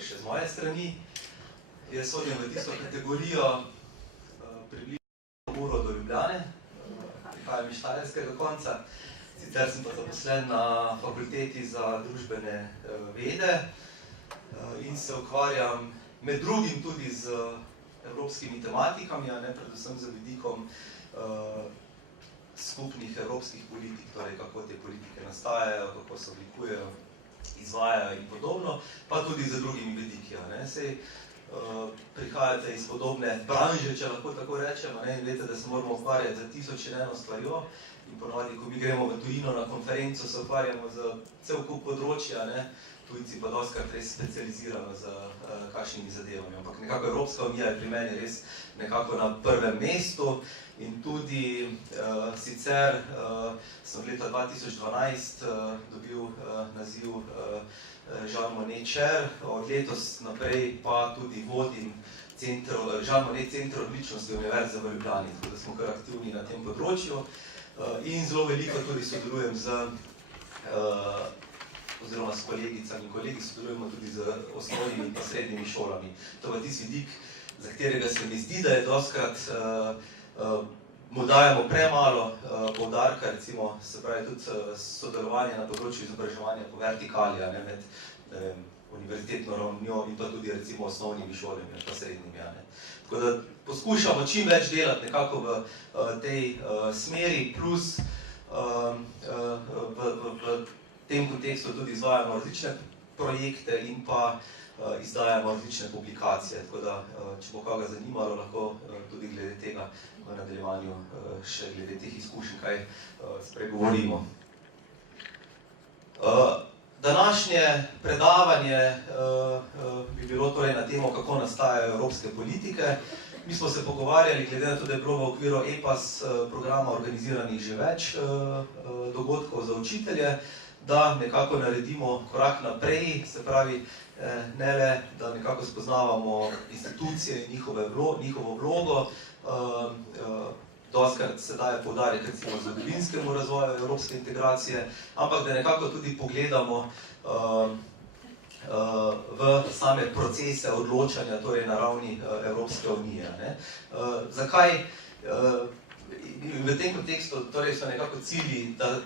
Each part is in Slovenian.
dobro še z moje strani. Jaz sodim v tisto kategorijo približno uro do Ljubljane, prihajam iz Štajerskega konca, sicer sem pa zaposlen na fakulteti za družbene vede in se ukvarjam med drugim tudi z evropskimi tematikami, predvsem z vidikom skupnih evropskih politik, torej kako te politike nastajajo, kako se oblikujejo, izvajajo in podobno, pa tudi z drugimi vidiki. Sej prihajate iz podobne branže, če lahko tako rečem, in veste, da se moramo ukvarjati za 1001 stvarjo in ponovadi, ko mi gremo v tujino na konferenco, se ukvarjamo z cel kup področja, tujci pa dostikrat res specializirano z kakšnimi zadevami. Ampak nekako Evropska unija je pri meni res nekako na prvem mestu in tudi sicer sem leta 2012 dobil naziv Jean Monnet Chair, od letos naprej pa tudi vodim Jean Monnet Center odličnosti Univerze v Ljubljani, tako da smo kar aktivni na tem področju in zelo veliko tudi sodelujem oziroma s kolegicami in kolegi sodelujemo tudi z osnovnimi in srednjimi šolami. To je tisti vidik, za katerega se mi zdi, da je dostikrat mu dajemo premalo poudarka, recimo, se pravi tudi sodelovanje na področju izobraževanja po vertikali, med univerzitetno ravnjo in pa tudi recimo osnovnimi šolami, pa srednjimi. Tako da poskušamo čim več delati nekako v tej smeri, plus v tem kontekstu tudi izvajamo različne projekte in pa izdajamo različne publikacije. Tako da, če bo koga zanimalo, lahko tudi glede tega v nadaljevanju še glede teh izkušenj kaj spregovorimo. Današnje predavanje bi bilo torej na temo, kako nastajajo evropske politike. Mi smo se pogovarjali, glede na to, da je bilo v okviru EPAS programa organiziranih že več dogodkov za učitelje, da nekako naredimo korak naprej, se pravi, ne le, da nekako spoznavamo institucije in njihovo vlogo, dostikrat se daje poudarek recimo zgodovinskemu razvoju evropske integracije, ampak da nekako tudi pogledamo v same procese odločanja, torej na ravni Evropske unije. Zakaj? V tem kontekstu torej so nekako cilji, da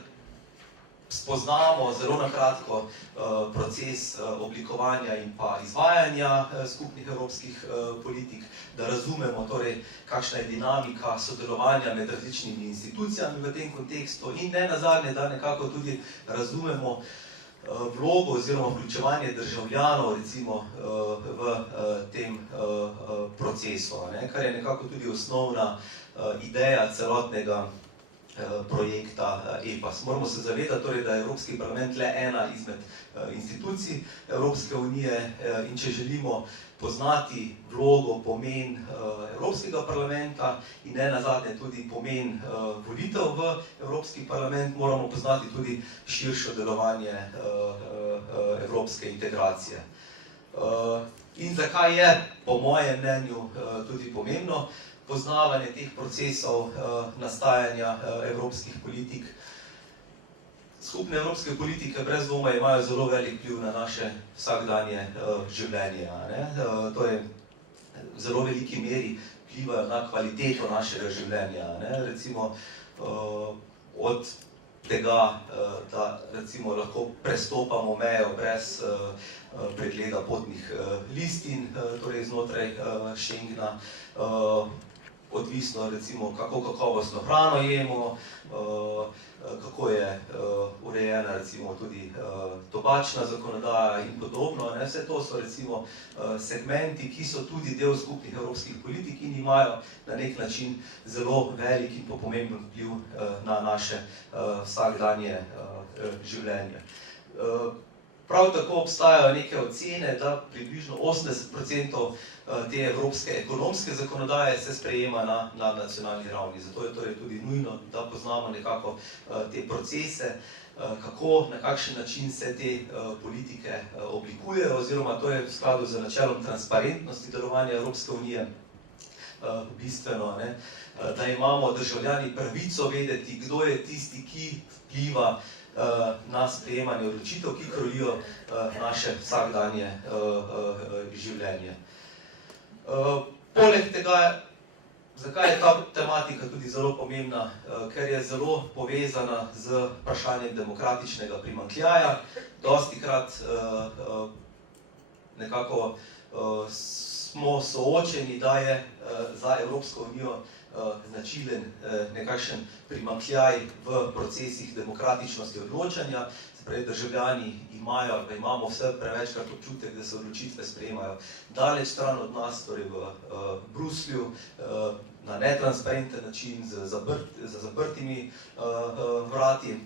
spoznamo zelo na kratko proces oblikovanja in pa izvajanja skupnih evropskih politik, da razumemo torej, kakšna je dinamika sodelovanja med različnimi institucijami v tem kontekstu in ne nazadnje, da nekako tudi razumemo vlogo oziroma vključevanje državljanov recimo v tem procesu, kar je nekako tudi osnovna ideja celotnega projekta EPAS. Moramo se zavedati, torej, da je Evropski parlament le ena izmed institucij Evropske unije in če želimo poznati vlogo, pomen Evropskega parlamenta in ne nazadnje tudi pomen volitev v Evropski parlament, moramo poznati tudi širše delovanje evropske integracije. In zakaj je, po mojem mnenju, tudi pomembno poznavanje teh procesov nastajanja evropskih politik. Skupne evropske politike brez dvoma imajo zelo velik vpliv na naše vsakdanje življenje. To je v zelo veliki meri vplivajo na kvaliteto našega življenja. Recimo od tega, da recimo lahko prestopamo mejo brez pregleda potnih listin, torej znotraj Schengena, odvisno recimo, kako kakovostno hrano jemo, kako je urejena recimo tudi tobačna zakonodaja in podobno. Vse to so recimo segmenti, ki so tudi del skupnih evropskih politik in imajo na nek način zelo velik in pomemben vpliv na naše vsakdanje življenje. Prav tako obstajajo neke ocene, da približno 80% te evropske ekonomske zakonodaje se sprejema na nacionalni ravni. Zato je torej tudi nujno, da poznamo nekako te procese, kako, na kakšen način se te politike oblikujejo, oziroma to je v skladu z načelom transparentnosti delovanja Evropske unije bistveno, da imamo državljani pravico vedeti, kdo je tisti, ki vpliva na sprejemanje odločitev, ki krojijo naše vsakdanje življenje. Poleg tega, zakaj je ta tematika tudi zelo pomembna? Ker je zelo povezana z vprašanjem demokratičnega primanjkljaja. Dostikrat nekako smo soočeni, da je za Evropsko unijo značilen nekakšen primanjkljaj v procesih demokratičnosti odločanja. Se pravi, državljani imamo vse prevečkrat občutek, da se odločitve sprejemajo daleč stran od nas, torej v Bruslju, na netransparenten način, z zaprtimi vrati.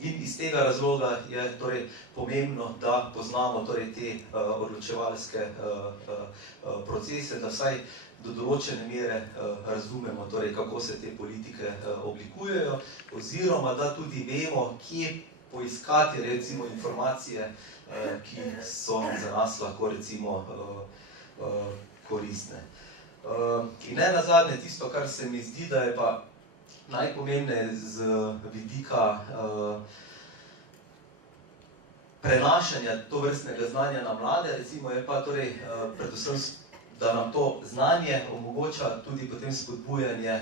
In iz tega razloga je torej pomembno, da poznamo torej te odločevalske procese, da vsaj do določene mere razumemo, torej, kako se te politike oblikujejo, oziroma da tudi vemo, kje poiskati recimo informacije, ki so za nas lahko recimo koristne. In ne nazadnje tisto, kar se mi zdi, da je pa najpomembneje z vidika prenašanja tovrstnega znanja na mlade, recimo je pa torej predvsem, da nam to znanje omogoča tudi potem spodbujanje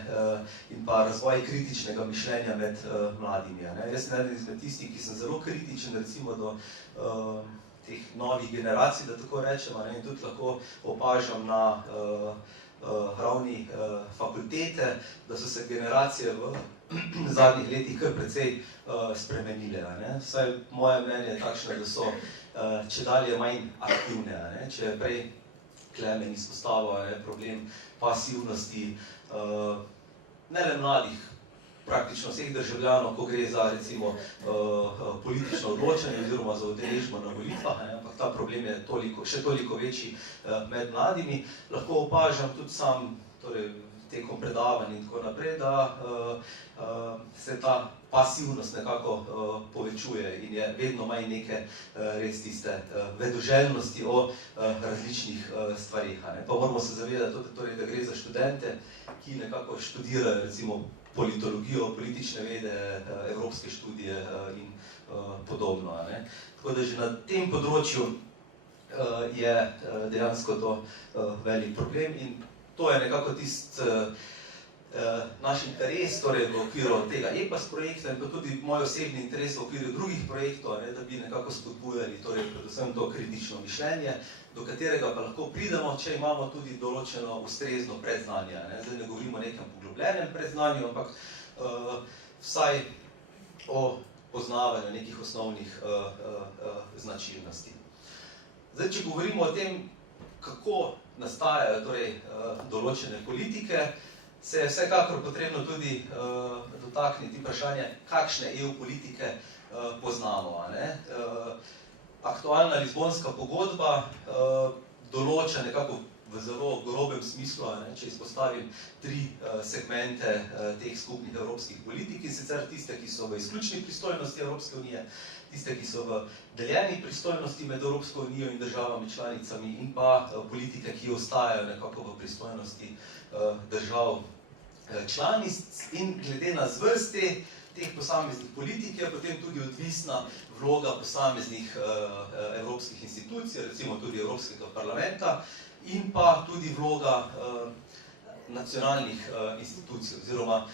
in pa razvoj kritičnega mišljenja med mladimi. Jaz sem eden izmed tistih, ki sem zelo kritičen recimo do teh novih generacij, da tako rečem, in tudi lahko opažam na ravni fakultete, da so se generacije v zadnjih letih kar precej spremenile. Vsaj moje mnenje je takšno, da so čedalje manj aktivne. Če je prej Klemen izpostavil problem pasivnosti, ne le mladih, praktično vseh državljanov, ko gre za recimo politično odločanje oziroma za udeležbo na volitvah, ampak ta problem je še toliko večji med mladimi. Lahko opažam tudi sam, torej tekom predavanj in tako naprej, da se ta pasivnost nekako povečuje in je vedno manj neke res tiste vedoželjnosti o različnih stvarih. Pa moramo se zavedati, torej, da gre za študente, ki nekako študirajo recimo politologijo, politične vede, evropske študije in podobno. Tako da že na tem področju je dejansko to velik problem in to je nekako tisti naš interes, torej v okviru tega EPAS projekta in pa tudi moj osebni interes v okviru drugih projektov, da bi nekako spodbujali torej predvsem to kritično mišljenje, do katerega pa lahko pridemo, če imamo tudi določeno ustrezno predznanje. Zdaj ne govorimo o nekem poglobljenem predznanju, ampak vsaj o poznavanju nekih osnovnih značilnosti. Zdaj, če govorimo o tem, kako nastajajo torej določene politike, se je vsekakor potrebno tudi dotakniti vprašanje, kakšne EU politike poznamo. Aktualna Lizbonska pogodba določa nekako v zelo grobem smislu, če izpostavim 3 segmente teh skupnih evropskih politik, in sicer tiste, ki so v izključni pristojnosti Evropske unije, tiste, ki so v deljeni pristojnosti med Evropsko unijo in državami članicami in pa politike, ki ostajajo nekako v pristojnosti držav članic, in glede na zvrst teh posameznih politik je potem tudi odvisna vloga posameznih evropskih institucij, recimo tudi Evropskega parlamenta, in pa tudi vloga nacionalnih institucij, oziroma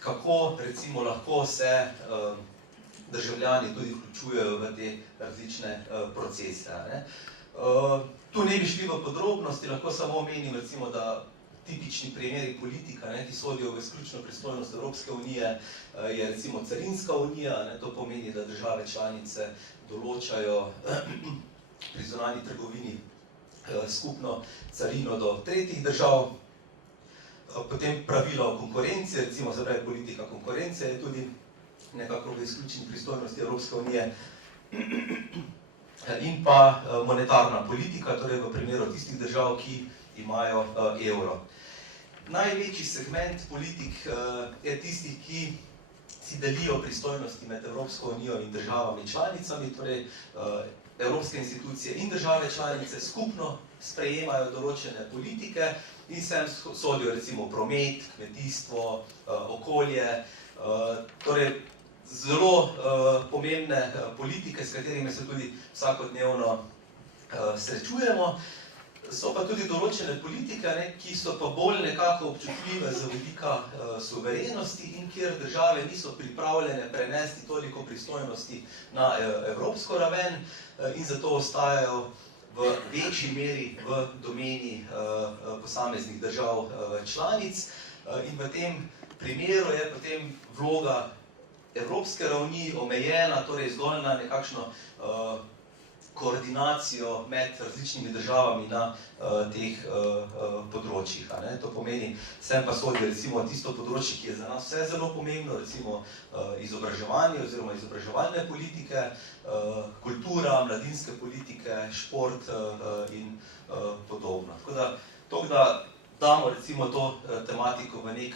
kako recimo lahko se državljani tudi vključujejo v te različne procese. Tu ne bi šli v podrobnosti, lahko samo omenim recimo, da tipični primeri politika, ki sodijo v izključno pristojnost Evropske unije, je recimo carinska unija, to pomeni, da države članice določajo pri zunanji trgovini skupno carino do tretjih držav, potem pravila o konkurenci, recimo se pravi politika konkurence je tudi nekako v izključni pristojnosti Evropske unije, in pa monetarna politika, torej v primeru tistih držav, ki imajo evro. Največji segment politik je tistih, ki si delijo pristojnosti med Evropsko unijo in državami članicami, torej evropske institucije in države članice skupno sprejemajo določene politike in sem sodijo recimo promet, kmetijstvo, okolje, torej zelo pomembne politike, s katerimi se tudi vsakodnevno srečujemo. So pa tudi določene politike, ki so pa bolj nekako občutljive za vidika suverenosti in kjer države niso pripravljene prenesti toliko pristojnosti na evropsko raven in zato ostajajo v večji meri v domeni posameznih držav članic. In v tem primeru je potem vloga evropske ravni omejena, torej zgolj na nekakšno koordinacijo med različnimi državami na teh področjih. To pomeni, sem pa sodi recimo tisto področje, ki je za nas vse zelo pomembno, recimo izobraževanje oziroma izobraževalne politike, kultura, mladinske politike, šport in podobno. Tako da damo recimo to tematiko v nek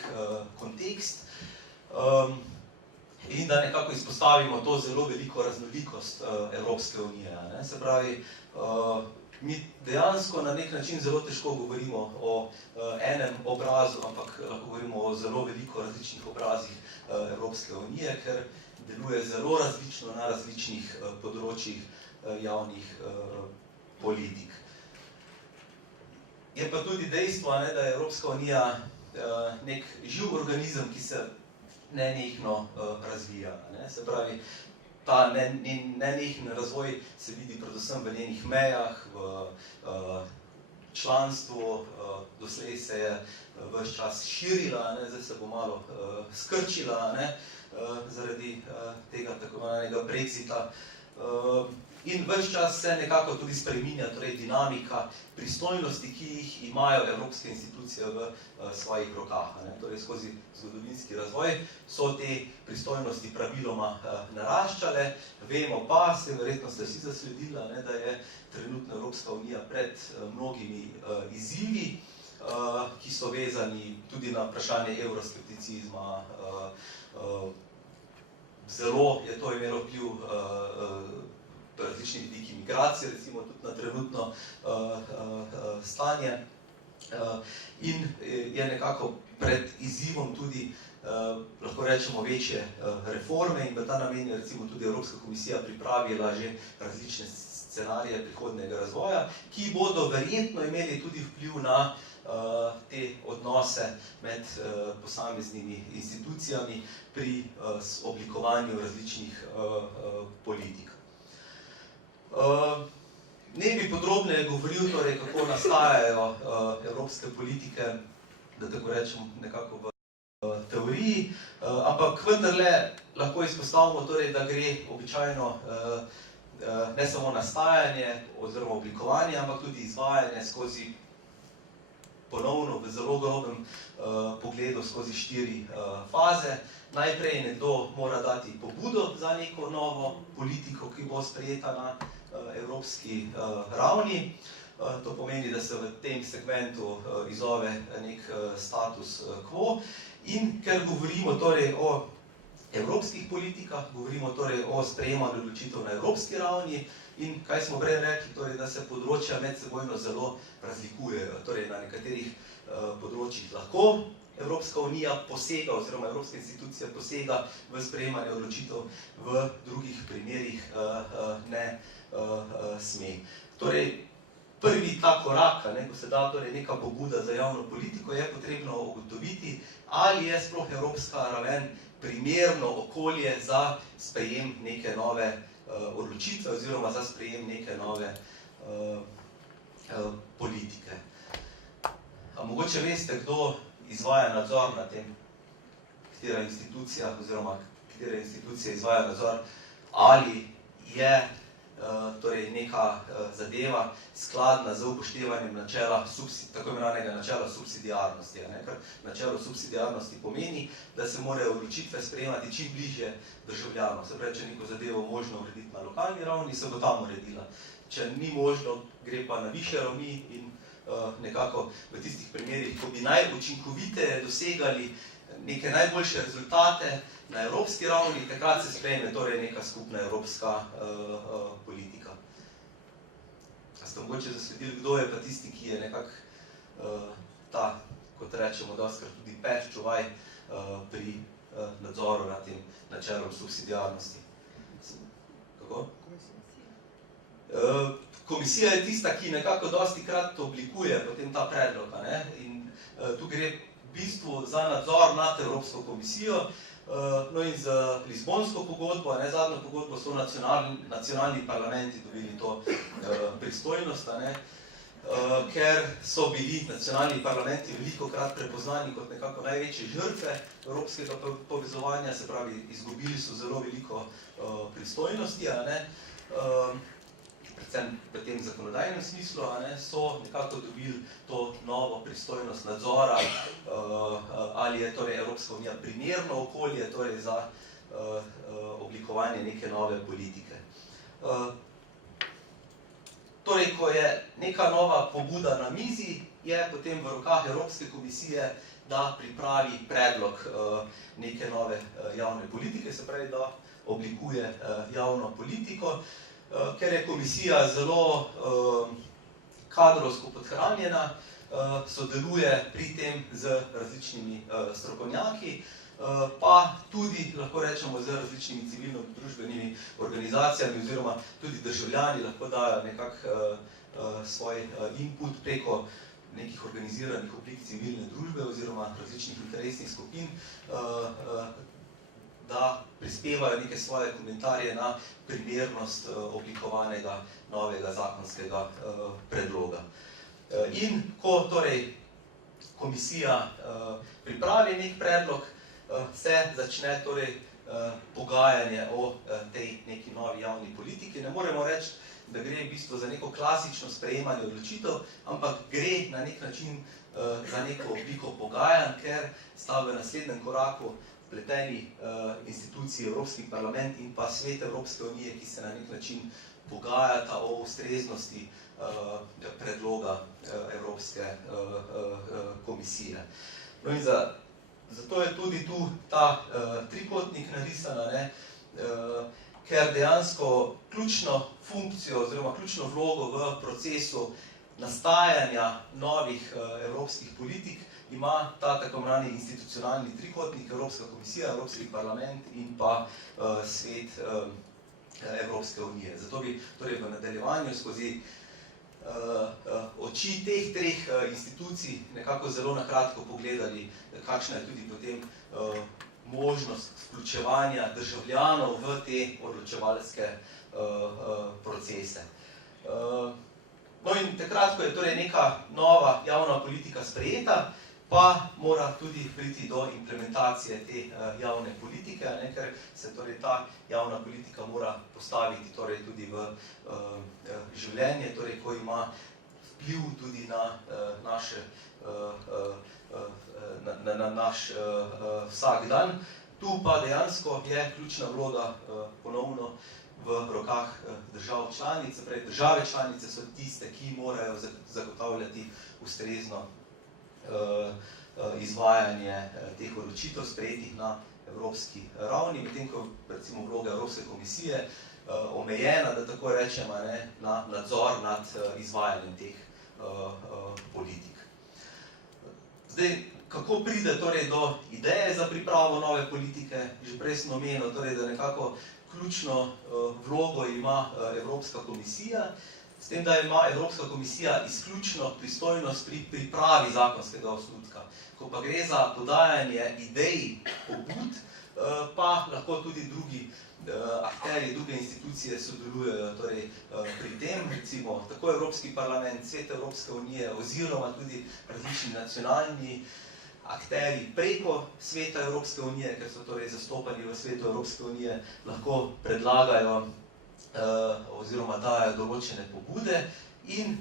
kontekst in da nekako izpostavimo to zelo veliko raznolikost Evropske unije. Se pravi, mi dejansko na nek način zelo težko govorimo o enem obrazu, ampak lahko govorimo o zelo veliko različnih obrazih Evropske unije, ker deluje zelo različno na različnih področjih javnih politik. Je pa tudi dejstvo, da je Evropska unija nek živ organizem, ki se nenehno razvija. Se pravi, ta nenehen razvoj se vidi predvsem v njenih mejah, v članstvu, doslej se je ves čas širila, zdaj se bo malo skrčila zaradi tega tako imenovanega Brexita. In ves čas se nekako tudi spreminja, torej dinamika pristojnosti, ki jih imajo evropske institucije v svojih rokah. Torej skozi zgodovinski razvoj so te pristojnosti praviloma naraščale. Vemo pa, verjetno ste vsi zasledili, da je trenutno Evropska unija pred mnogimi izzivi, ki so vezani tudi na vprašanje evroskepticizma. Zelo je to imelo vpliv različni vidiki migracije, recimo tudi na trenutno stanje. In je nekako pred izzivom tudi, lahko rečemo, večje reforme in v ta namen je recimo tudi Evropska komisija pripravila že različne scenarije prihodnjega razvoja, ki bodo verjetno imeli tudi vpliv na te odnose med posameznimi institucijami pri oblikovanju različnih politik. Ne bi podrobneje govoril, torej, kako nastajajo evropske politike, da tako rečem, nekako v teoriji, ampak vendarle lahko izpostavimo, torej, da gre običajno ne samo nastajanje oziroma oblikovanje, ampak tudi izvajanje skozi ponovno v zelo grobem pogledu skozi 4 faze. Najprej nekdo mora dati pobudo za neko novo politiko, ki bo sprejeta na evropski ravni. To pomeni, da se v tem segmentu izzove nek status quo. In ker govorimo torej o evropskih politikah, govorimo torej o sprejemanju odločitev na evropski ravni in kaj smo prej rekli, torej, da se področja medsebojno zelo razlikujejo. Torej, na nekaterih področjih lahko Evropska unija posega oziroma Evropska institucija posega v sprejemanje odločitev, v drugih primerih ne sme. Torej, prvi ta korak, ko se da torej neka pobuda za javno politiko, je potrebno ugotoviti, ali je sploh evropska raven primerno okolje za sprejem neke nove odločitve oziroma za sprejem neke nove politike. A mogoče veste, kdo izvaja nadzor na tem, katera institucija oziroma katere institucije izvaja nadzor, ali je torej neka zadeva skladna z upoštevanjem načela, tako imenovanega načela subsidiarnosti. Ker načelo subsidiarnosti pomeni, da se morajo odločitve sprejemati čim bližje državljanov. Se pravi, če neko zadevo možno urediti na lokalni ravni, se bo tam uredila. Če ni možno, gre pa na višje ravni in nekako v tistih primerih, ko bi najučinkoviteje dosegali neke najboljše rezultate na evropski ravni, takrat se sprejme torej neka skupna evropska politika. A ste mogoče zasledili, kdo je pa tisti, ki je nekako ta, kot rečemo, dostkrat tudi pes čuvaj pri nadzoru nad tem načelom subsidiarnosti. Kako? Komisija je tista, ki nekako dostikrat oblikuje potem ta predlog, ne? In tu gre v bistvu za nadzor nad Evropsko komisijo, no in z Lizbonsko pogodbo, ne, zadnjo pogodbo so nacionalni parlamenti dobili to pristojnost, ne, ker so bili nacionalni parlamenti velikokrat prepoznani kot nekako največje žrtve evropskega povezovanja, se pravi, izgubili so zelo veliko pristojnosti, ne, predvsem v tem zakonodajnem smislu, ne, so nekako dobili to novo pristojnost nadzora, ali je torej Evropska unija primerno okolje torej za oblikovanje neke nove politike. Torej, ko je neka nova pobuda na mizi, je potem v rokah Evropske komisije, da pripravi predlog neke nove javne politike, se pravi, da oblikuje javno politiko, ker je komisija zelo kadrovsko podhranjena, sodeluje pri tem z različnimi strokovnjaki, pa tudi, lahko rečemo, z različnimi civilno-družbenimi organizacijami oziroma tudi državljani lahko dajo nekako svoj input preko nekih organiziranih oblik civilne družbe oziroma različnih interesnih skupin, da prispevajo neke svoje komentarje na primernost oblikovanega novega zakonskega predloga. In ko torej komisija pripravi nek predlog, se začne torej pogajanje o tej neki novi javni politiki. Ne moremo reči, da gre v bistvu za neko klasično sprejemanje odločitev, ampak gre na nek način za neko obliko pogajanj, ker sta v naslednjem koraku vpleteni instituciji Evropski parlament in pa Svet Evropske unije, ki se na nek način pogajata o ustreznosti predloga Evropske komisije. No in zato je tudi tu ta trikotnik narisana, ne, ker dejansko ključno funkcijo oziroma ključno vlogo v procesu nastajanja novih evropskih politik ima ta tako imenovani institucionalni trikotnik, Evropska komisija, Evropski parlament in pa Svet Evropske unije. Zato bi torej v nadaljevanju skozi oči teh treh institucij nekako zelo na kratko pogledali, kakšna je tudi potem možnost vključevanja državljanov v te odločevalske procese. No in takrat, ko je torej neka nova javna politika sprejeta, pa mora tudi priti do implementacije te javne politike, ne, ker se torej ta javna politika mora postaviti torej tudi v življenje, torej ko ima vpliv tudi na naš vsak dan. Tu pa dejansko je ključna vloga ponovno v rokah držav članic, torej države članice so tiste, ki morajo zagotavljati ustrezno izvajanje teh odločitev sprejetih na evropski ravni, medtem ko recimo vloga Evropske komisije omejena, da tako rečemo, na nadzor nad izvajanjem teh politik. Zdaj, kako pride torej do ideje za pripravo nove politike? Že prej sem omenil, torej, da nekako ključno vlogo ima Evropska komisija, s tem, da ima Evropska komisija izključno pristojnost pri pripravi zakonskega osnutka. Ko pa gre za podajanje idej, pobud, pa lahko tudi drugi akterji, druge institucije sodelujejo torej, pri tem, recimo tako Evropski parlament, Svet Evropske unije oziroma tudi različni nacionalni akterji preko Sveta Evropske unije, ker so torej zastopani v Svetu Evropske unije, lahko predlagajo oziroma dajo določene pobude in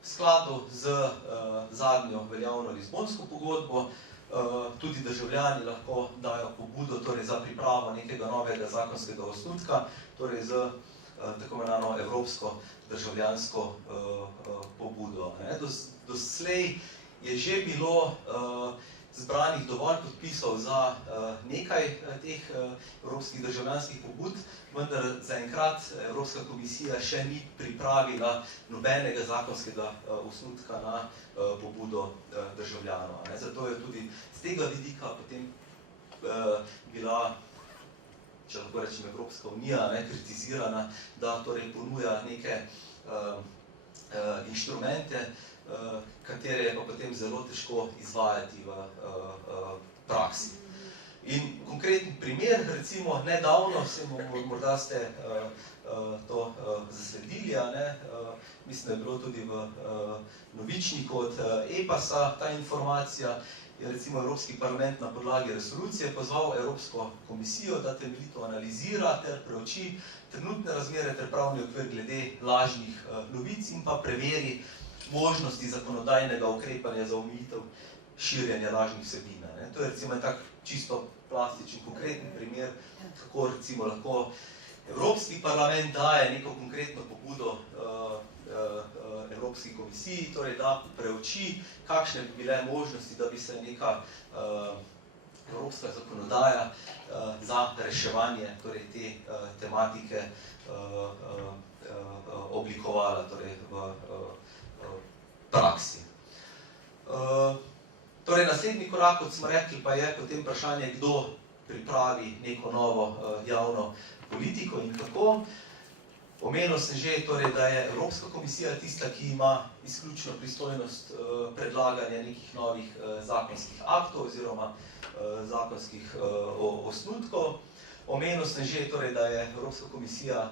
v skladu z zadnjo veljavno Lizbonsko pogodbo tudi državljani lahko dajo pobudo torej za pripravo nekega novega zakonskega osnutka, torej z tako imenovano evropsko državljansko pobudo. Doslej je že bilo zbranih dovolj podpisov za nekaj teh evropskih državljanskih pobud, vendar zaenkrat Evropska komisija še ni pripravila nobenega zakonskega osnutka na pobudo državljanov. Zato je tudi z tega vidika potem bila, če lahko rečem, Evropska unija kritizirana, da torej ponuja neke inštrumente, katere je pa potem zelo težko izvajati v praksi. In konkreten primer, recimo nedavno, morda ste to zasledili, mislim, da je bilo tudi v novičniku od EPAS-a ta informacija, je recimo Evropski parlament na podlagi resolucije pozval Evropsko komisijo, da temeljito analizira ter preuči trenutne razmere ter pravni okvir glede lažnih novic in pa preveri možnosti zakonodajnega ukrepanja za omejitev širjenja lažnih vsebin. To je recimo tak čisto plastičen, konkreten primer, kako recimo lahko Evropski parlament daje neko konkretno pobudo Evropski komisiji, torej da preuči, kakšne bi bile možnosti, da bi se neka evropska zakonodaja za reševanje torej te tematike oblikovala torej v praksi. Torej, naslednji korak, kot smo rekli, pa je potem vprašanje, kdo pripravi neko novo javno politiko in kako. Omenil sem že, torej, da je Evropska komisija tista, ki ima izključno pristojnost predlaganja nekih novih zakonskih aktov oziroma zakonskih osnutkov. Omenil sem že, torej, da je Evropska komisija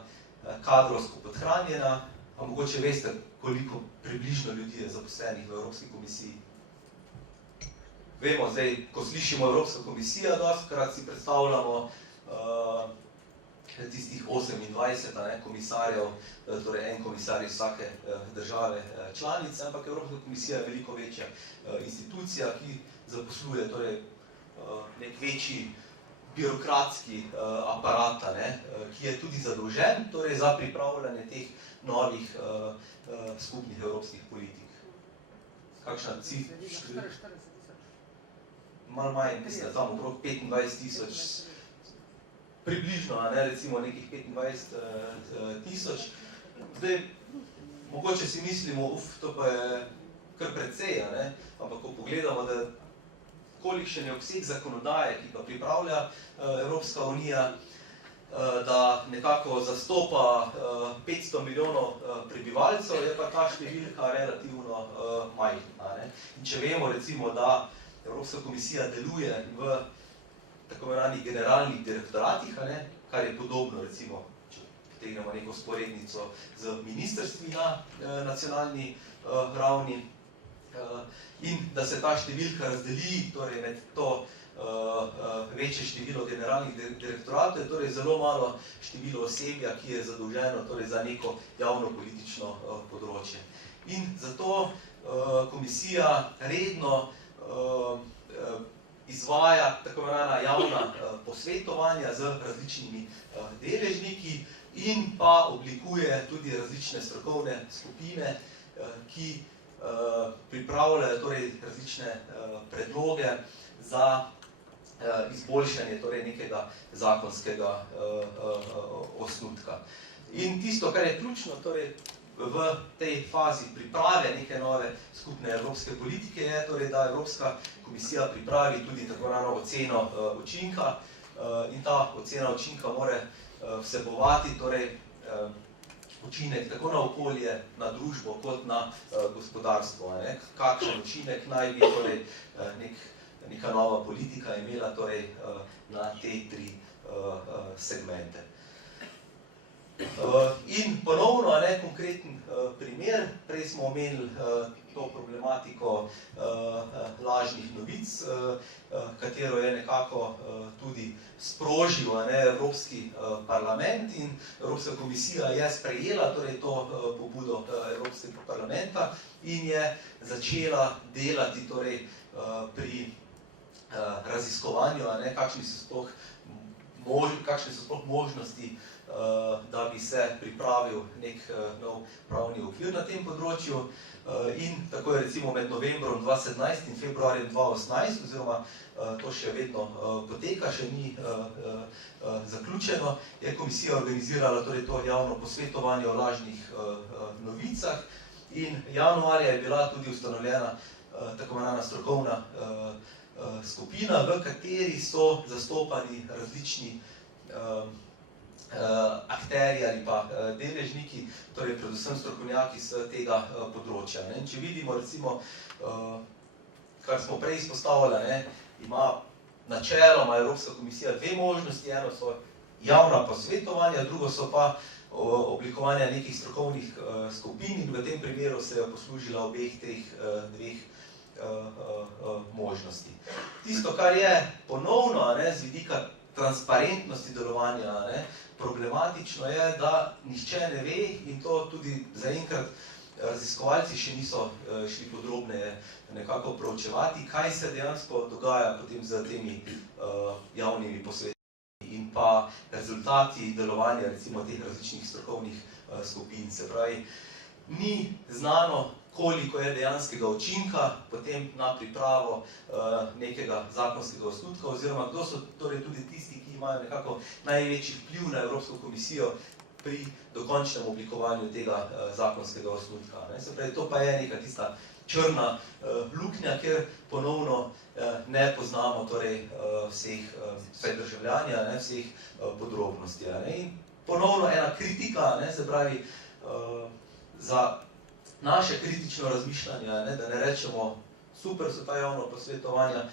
kadrovsko podhranjena, a mogoče veste, koliko približno ljudi je zaposlenih v Evropski komisiji. Vemo, zdaj, ko slišimo Evropska komisija, dostikrat si predstavljamo tistih 28 komisarjev, torej en komisar iz vsake države članice, ampak Evropska komisija je veliko večja institucija, ki zaposluje torej nek večji birokratski aparat, ki je tudi zadolžen torej za pripravljanje teh novih skupnih evropskih politik. Kakšna cilj? Malo manj, mislim, tam okrog 25.000, približno, recimo nekih 25.000. Zdaj, mogoče si mislimo, to pa je kar precej, ampak ko pogledamo, da kolikšen je obseg zakonodaje, ki pa pripravlja Evropska unija, da nekako zastopa 500 milijonov prebivalcev, je pa ta številka relativno majhna. In če vemo, recimo, da Evropska komisija deluje v tako imenovanih generalnih direktoratih, kar je podobno, recimo, če potegnemo neko sporednico z ministrstvi na nacionalni ravni, in da se ta številka razdeli torej med to večje število generalnih direktoratov, je torej zelo malo število osebja, ki je zadolženo torej za neko javno politično področje. In zato komisija redno izvaja tako imenovana javna posvetovanja z različnimi deležniki in pa oblikuje tudi različne strokovne skupine, ki pripravljajo torej različne predloge za izboljšanje torej nekega zakonskega osnutka. In tisto, kar je ključno torej v tej fazi priprave neke nove skupne evropske politike, je torej, da Evropska komisija pripravi tudi tako imenovano oceno učinka in ta ocena učinka mora vsebovati torej učinek tako na okolje, na družbo, kot na gospodarstvo. Kakšen učinek naj bi torej neka nova politika imela torej na te tri segmente. In ponovno, konkreten primer, prej smo omenili to problematiko lažnih novic, katero je nekako tudi sprožil Evropski parlament in Evropska komisija je sprejela torej to pobudo Evropskega parlamenta in je začela delati torej pri raziskovanju, kakšne so sploh možnosti, da bi se pripravil nek nov pravni okvir na tem področju. In tako je recimo med novembrom 2017 in februarjem 2018, oziroma to še vedno poteka, še ni zaključeno, je komisija organizirala torej to javno posvetovanje o lažnih novicah in januarja je bila tudi ustanovljena tako imenovana strokovna skupina, v kateri so zastopani različni akterji ali pa deležniki, torej predvsem strokovnjaki z tega področja. In če vidimo, recimo, kar smo prej izpostavili, ima načeloma Evropska komisija dve možnosti, eno so javna posvetovanja, drugo so pa oblikovanja nekih strokovnih skupin in v tem primeru se je poslužila obeh teh dveh možnosti. Tisto, kar je ponovno z vidika transparentnosti delovanja problematično je, da nihče ne ve in to tudi zaenkrat raziskovalci še niso šli podrobneje nekako proučevati, kaj se dejansko dogaja potem z temi javnimi posvetovanji in pa rezultati delovanja recimo teh različnih strokovnih skupin. Se pravi, ni znano, koliko je dejanskega učinka potem na pripravo nekega zakonskega osnutka oziroma kdo so torej tudi tisti, ki imajo nekako največji vpliv na Evropsko komisijo pri dokončnem oblikovanju tega zakonskega osnutka. Se pravi, to pa je neka tista črna luknja, kjer ponovno ne poznamo torej vseh državljanja, vseh podrobnosti. In ponovno ena kritika, se pravi, za naše kritično razmišljanje, da ne rečemo, super so ta javno posvetovanja,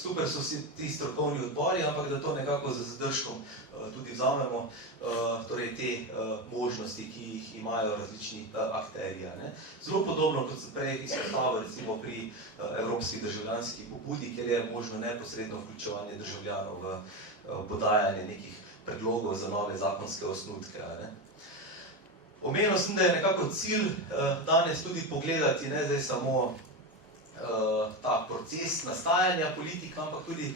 super so vsi ti strokovni odbori, ampak da to nekako z zadržkom tudi vzamemo, torej te možnosti, ki jih imajo različni akterji. Zelo podobno, kot se prej izpostavil, recimo pri evropski državljanski pobudi, kjer je možno neposredno vključevanje državljanov v podajanje nekih predlogov za nove zakonske osnutke. Omenil sem, da je nekako cilj danes tudi pogledati, ne zdaj samo ta proces nastajanja politika, ampak tudi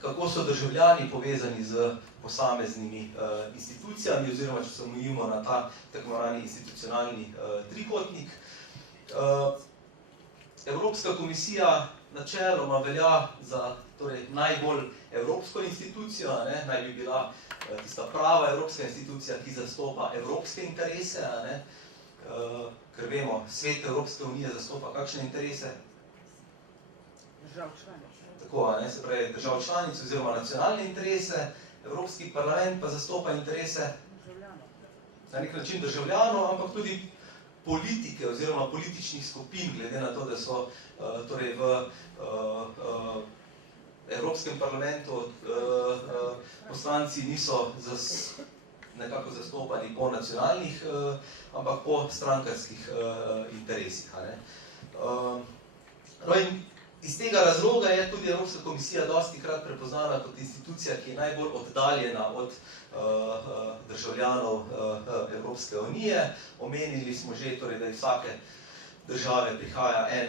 kako so državljani povezani z posameznimi institucijami oziroma če se omejimo na ta tako imenovani institucionalni trikotnik. Evropska komisija načeloma velja za torej, najbolj evropsko institucijo, naj bi bila tista prava evropska institucija, ki zastopa evropske interese, ker vemo, svet Evropske unije zastopa kakšne interese? Držav članic. Tako, se pravi, držav članic oziroma nacionalne interese, Evropski parlament pa zastopa interese na nek način državljanov, ampak tudi politike oziroma političnih skupin, glede na to, da so torej v Evropskem parlamentu poslanci niso nekako zastopani po nacionalnih, ampak po strankarskih interesih. In iz tega razloga je tudi Evropska komisija dostikrat prepoznana kot institucija, ki je najbolj oddaljena od državljanov Evropske unije. Omenili smo že, torej, da iz vsake države prihaja en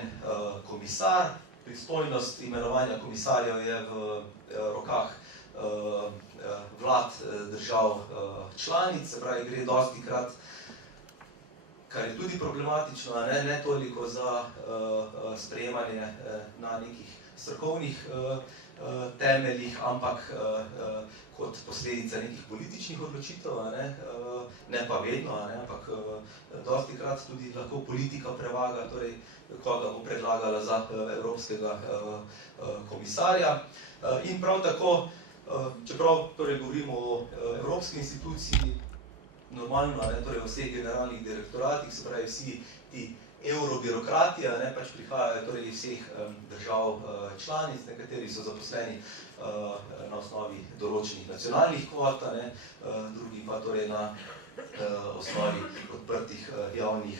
komisar. Pristojnost imenovanja komisarjev je v rokah vlad držav članic, se pravi, gre dostikrat, kar je tudi problematično, ne toliko za sprejemanje na nekih strokovnih temeljih, ampak kot posledica nekih političnih odločitev, ne pa vedno, ampak dostikrat tudi lahko politika prevaga, torej koga bo predlagala za evropskega komisarja. In prav tako, čeprav torej govorimo o evropski instituciji, normalno, torej v vseh generalnih direktoratih, se pravi vsi ti eurobirokrati, pač prihajajo torej iz vseh držav članic, nekateri so zaposleni na osnovi določenih nacionalnih kvot, drugi pa torej na osnovi odprtih javnih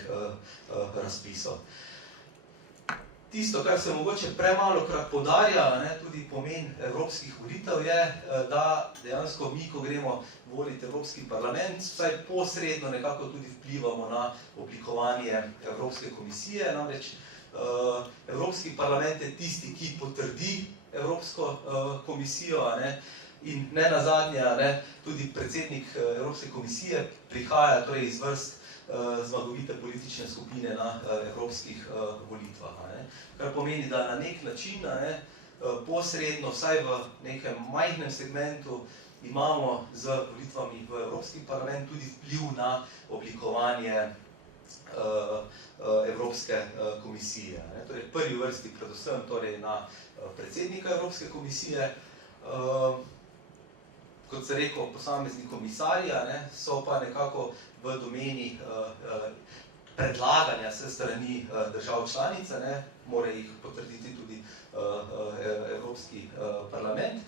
razpisov. Tisto, kar se mogoče premalokrat poudarja, tudi pomen evropskih volitev je, da dejansko mi, ko gremo voliti Evropski parlament, vsaj posredno nekako tudi vplivamo na oblikovanje Evropske komisije. Namreč Evropski parlament je tisti, ki potrdi Evropsko komisijo in ne nazadnje tudi predsednik Evropske komisije prihaja torej iz vrst zmagovite politične skupine na evropskih volitvah. Kar pomeni, da na nek način posredno, vsaj v nekem majhnem segmentu, imamo z volitvami v Evropski parlament tudi vpliv na oblikovanje Evropske komisije. Torej, prvi vrsti predvsem torej na predsednika Evropske komisije, kot se rekel, posamezni komisarja, so pa nekako v domeni predlaganja se strani držav članice, mora jih potrditi tudi Evropski parlament.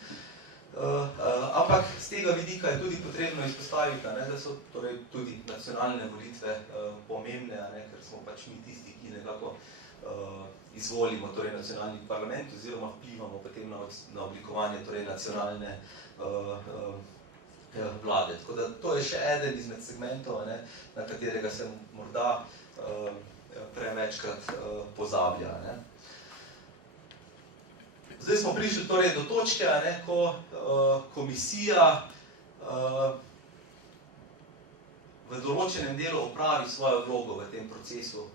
Ampak z tega vidika je tudi potrebno izpostaviti, da so torej tudi nacionalne volitve pomembne, ker smo pač mi tisti, ki nekako izvolimo torej nacionalni parlament oziroma vplivamo potem na oblikovanje torej nacionalne vlade. Tako da to je še eden izmed segmentov, na katerega se morda prevečkrat pozablja. Zdaj smo prišli torej do točke, ko komisija v določenem delu opravi svojo vlogo v tem procesu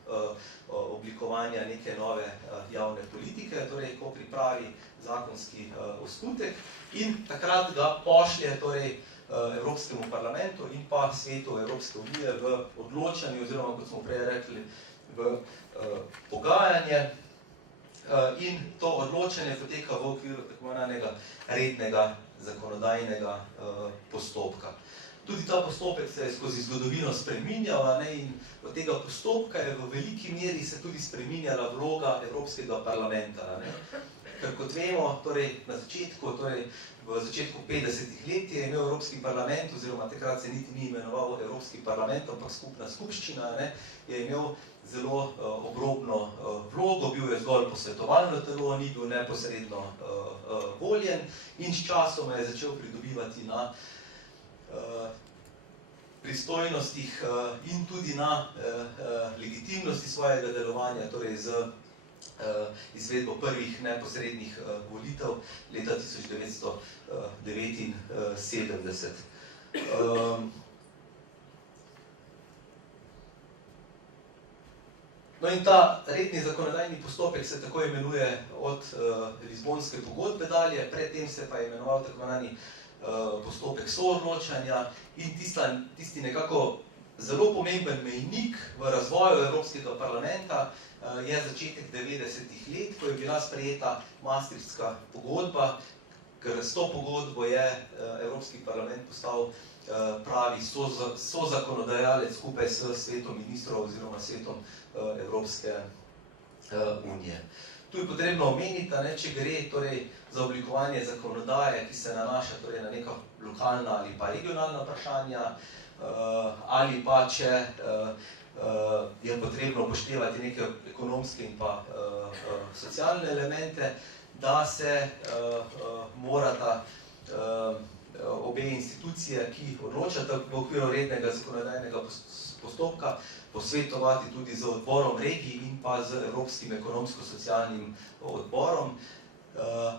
oblikovanja neke nove javne politike, torej ko pripravi zakonski osnutek in takrat ga pošlje torej Evropskemu parlamentu in pa svetu Evropske unije v odločanju oziroma, kot smo prej rekli, v pogajanje. In to odločanje poteka v okviru tako imenovanega rednega zakonodajnega postopka. Tudi ta postopek se je skozi zgodovino spreminjal in od tega postopka je v veliki meri se tudi spreminjala vloga Evropskega parlamenta. Ker kot vemo, torej na začetku, torej v začetku 50. let je imel Evropski parlament, oziroma takrat se niti ni imenoval Evropski parlament, ampak skupna skupščina, je imel zelo obrobno vlogo, bil je zgolj posvetovalno telo, ni bil neposredno voljen in s časoma je začel pridobivati na pristojnostih in tudi na legitimnosti svojega delovanja, torej z izvedbo prvih neposrednih volitev leta 1979. No in ta redni zakonodajni postopek se tako imenuje od Lizbonske pogodbe dalje, predtem se pa je imenoval tako imenovani postopek soodločanja in tisti nekako zelo pomemben mejnik v razvoju Evropskega parlamenta je začetek 90. let, ko je bila sprejeta Maastrichtska pogodba, ker s to pogodbo je Evropski parlament postal pravi sozakonodajalec skupaj s svetom ministrov oziroma svetom Evropske unije. Tu je potrebno omeniti, če gre torej za oblikovanje zakonodaje, ki se nanaša torej na neka lokalna ali pa regionalna vprašanja, ali pa če je potrebno upoštevati neke ekonomske in pa socialne elemente, da se morata obe institucije, ki odločata v okviru rednega zakonodajnega postopka, posvetovati tudi z odborom regij in pa z Evropskim ekonomsko-socialnim odborom.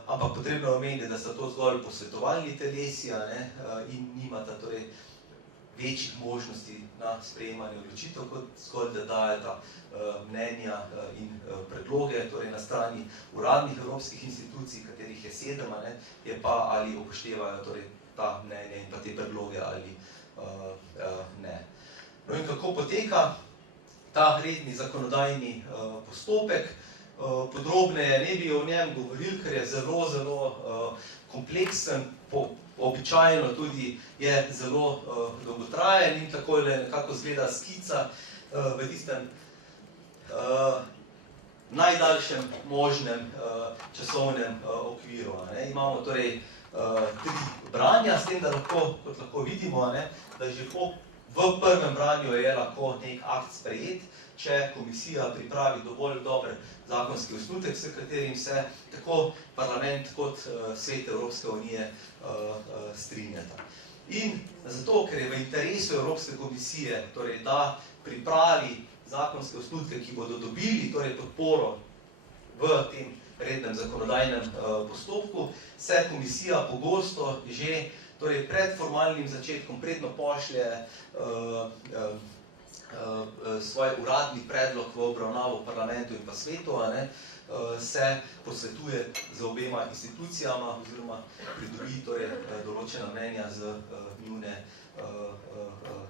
Ampak potrebno je omeniti, da sta to zgolj posvetovalni telesi in nimata torej večjih možnosti na sprejemanje odločitev, kot zgolj da dajeta mnenja in predloge, torej na strani uradnih evropskih institucij, katerih je 7, je pa ali upoštevajo torej ta mnenja in pa te predloge ali ne. No in kako poteka ta redni zakonodajni postopek? Podrobneje ne bi o njem govorili, ker je zelo, zelo kompleksen, običajno tudi je zelo dolgotrajen in takole nekako izgleda skica v tistem najdaljšem možnem časovnem okviru. Imamo torej 3 branja, s tem, da lahko, kot lahko vidimo, da že v prvem branju je lahko nek akt sprejet, če komisija pripravi dovolj dober zakonski osnutek, s katerim se tako parlament kot svet Evropske unije strinjata. In zato, ker je v interesu Evropske komisije, torej, da pripravi zakonske osnutke, ki bodo dobili torej podporo v tem rednem zakonodajnem postopku, se komisija pogosto že torej pred formalnim začetkom, predno pošlje svoj uradni predlog v obravnavo parlamentu in pa svetu, se posvetuje z obema institucijama oziroma pridobi torej določena mnenja z njune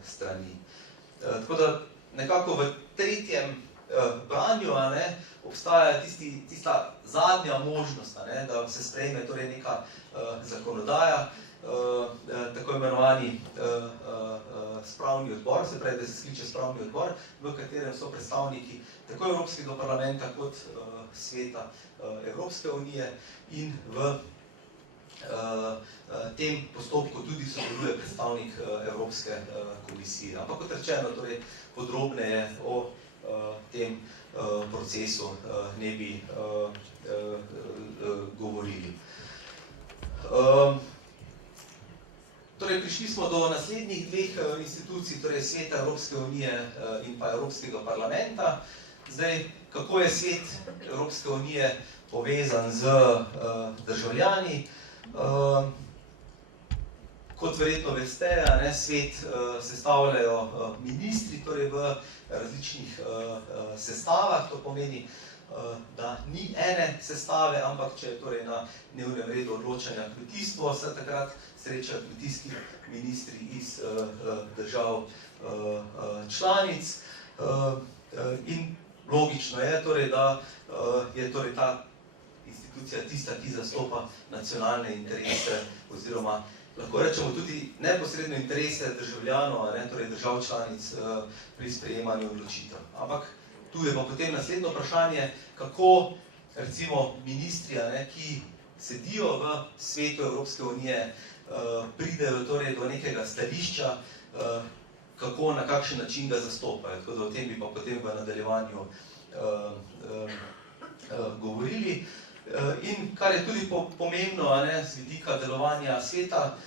strani. Tako da nekako v tretjem branju obstaja tista zadnja možnost, da se sprejme torej neka zakonodaja, tako imenovani spravni odbor, se pravi, da se skliče spravni odbor, v katerem so predstavniki tako Evropskega parlamenta kot Sveta Evropske unije in v tem postopku tudi sodeluje predstavnik Evropske komisije. Ampak kot rečeno, torej podrobneje o tem procesu ne bi govorili. Torej, prišli smo do naslednjih dveh institucij, torej Sveta Evropske unije in pa Evropskega parlamenta. Zdaj, kako je Svet Evropske unije povezan z državljani? Kot verjetno veste, svet sestavljajo ministri, torej v različnih sestavah. To pomeni, da ni ene sestave, ampak če je torej na dnevnem redu odločanja kmetijstvo, se takrat srečajo kmetijski ministri iz držav članic. In logično je, torej, da je torej ta institucija tista, ki zastopa nacionalne interese oziroma lahko rečemo tudi neposredno interese državljanov, torej držav članic pri sprejemanju odločitev. Ampak tu je pa potem naslednje vprašanje, kako recimo ministri, ki sedijo v Svetu Evropske unije, pridejo torej do nekega stališča, kako, na kakšen način ga zastopajo. Tako da o tem bi pa potem v nadaljevanju govorili. In kar je tudi pomembno z vidika delovanja Sveta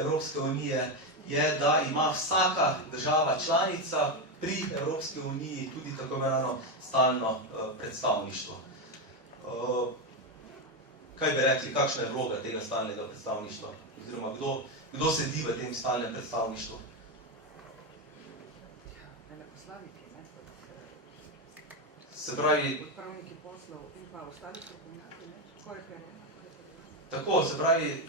Evropske unije, je, da ima vsaka država članica pri Evropski uniji tudi tako imenovano stalno predstavništvo. Kaj bi rekli, kakšna je vloga tega stalnega predstavništva? Oziroma, kdo sedi v tem stalnem predstavništvu? Veleposlaniki, Se pravi, odpravniki poslov in pa ostali strokovnjaki, tako, se pravi,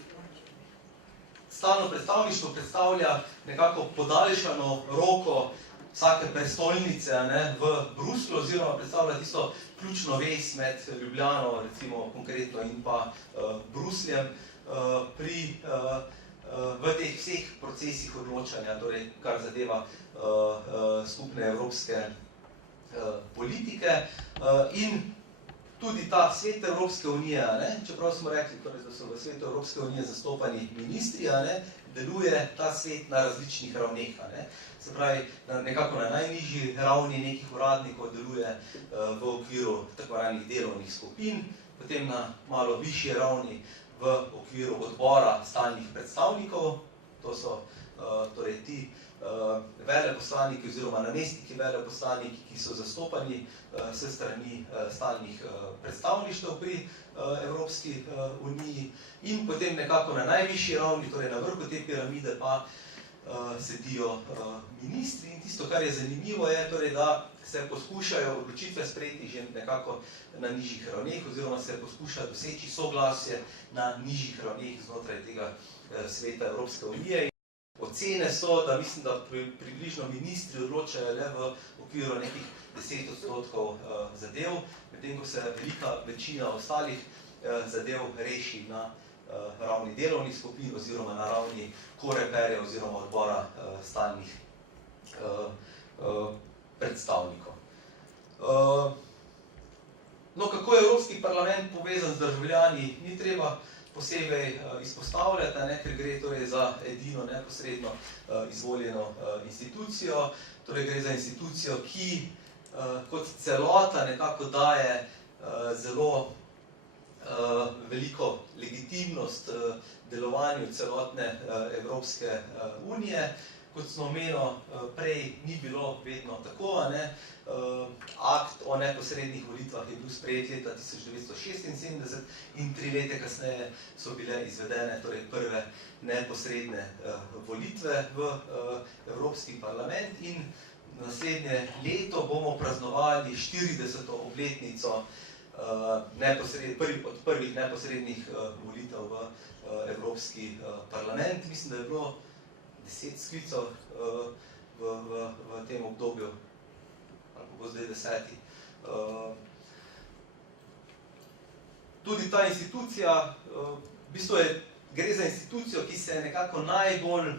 stalno predstavništvo predstavlja nekako podaljšano roko vsake prestolnice v Bruslju, oziroma predstavlja tisto ključno vez med Ljubljano, recimo konkretno, in pa Brusljem v teh vseh procesih odločanja, torej kar zadeva skupne evropske politike. In tudi ta Svet Evropske unije, čeprav smo rekli, da so v Svetu Evropske unije zastopani ministri, deluje ta svet na različnih ravneh. Se pravi, nekako na najnižji ravni nekih uradnikov deluje v okviru tako imenovanih delovnih skupin, potem na malo višji ravni v okviru odbora stalnih predstavnikov, to so torej ti veleposlaniki oziroma namestniki veleposlaniki, ki so zastopani s strani stalnih predstavništev pri Evropski uniji, in potem nekako na najvišji ravni, torej na vrhu te piramide, pa sedijo ministri. In tisto, kar je zanimivo, je torej, da se poskušajo odločitve sprejeti že nekako na nižjih ravneh, oziroma se poskuša doseči soglasje na nižjih ravneh znotraj tega Sveta Evropske unije. Ocene so, da mislim, da približno ministri odločajo le v okviru nekih 10% zadev, medtem ko se velika večina ostalih zadev reši na ravni delovnih skupin oziroma na ravni koreperja oziroma odbora stalnih predstavnikov. No, kako je Evropski parlament povezan z državljani, ni treba posebej izpostavljati, ker gre torej za edino neposredno izvoljeno institucijo. Torej gre za institucijo, ki kot celota nekako daje zelo veliko legitimnost delovanju celotne Evropske unije. Kot smo omenili, prej ni bilo vedno tako. Akt o neposrednih volitvah je bil sprejet leta 1976 in 3 leta kasneje so bile izvedene torej prve neposredne volitve v Evropski parlament in naslednje leto bomo praznovali 40. obletnico od prvih neposrednih volitev v Evropski parlament. Mislim, da je bilo 10 sklicev v tem obdobju. ali pa bo zdaj 10. Tudi ta institucija, v bistvu gre za institucijo, ki se je nekako najbolj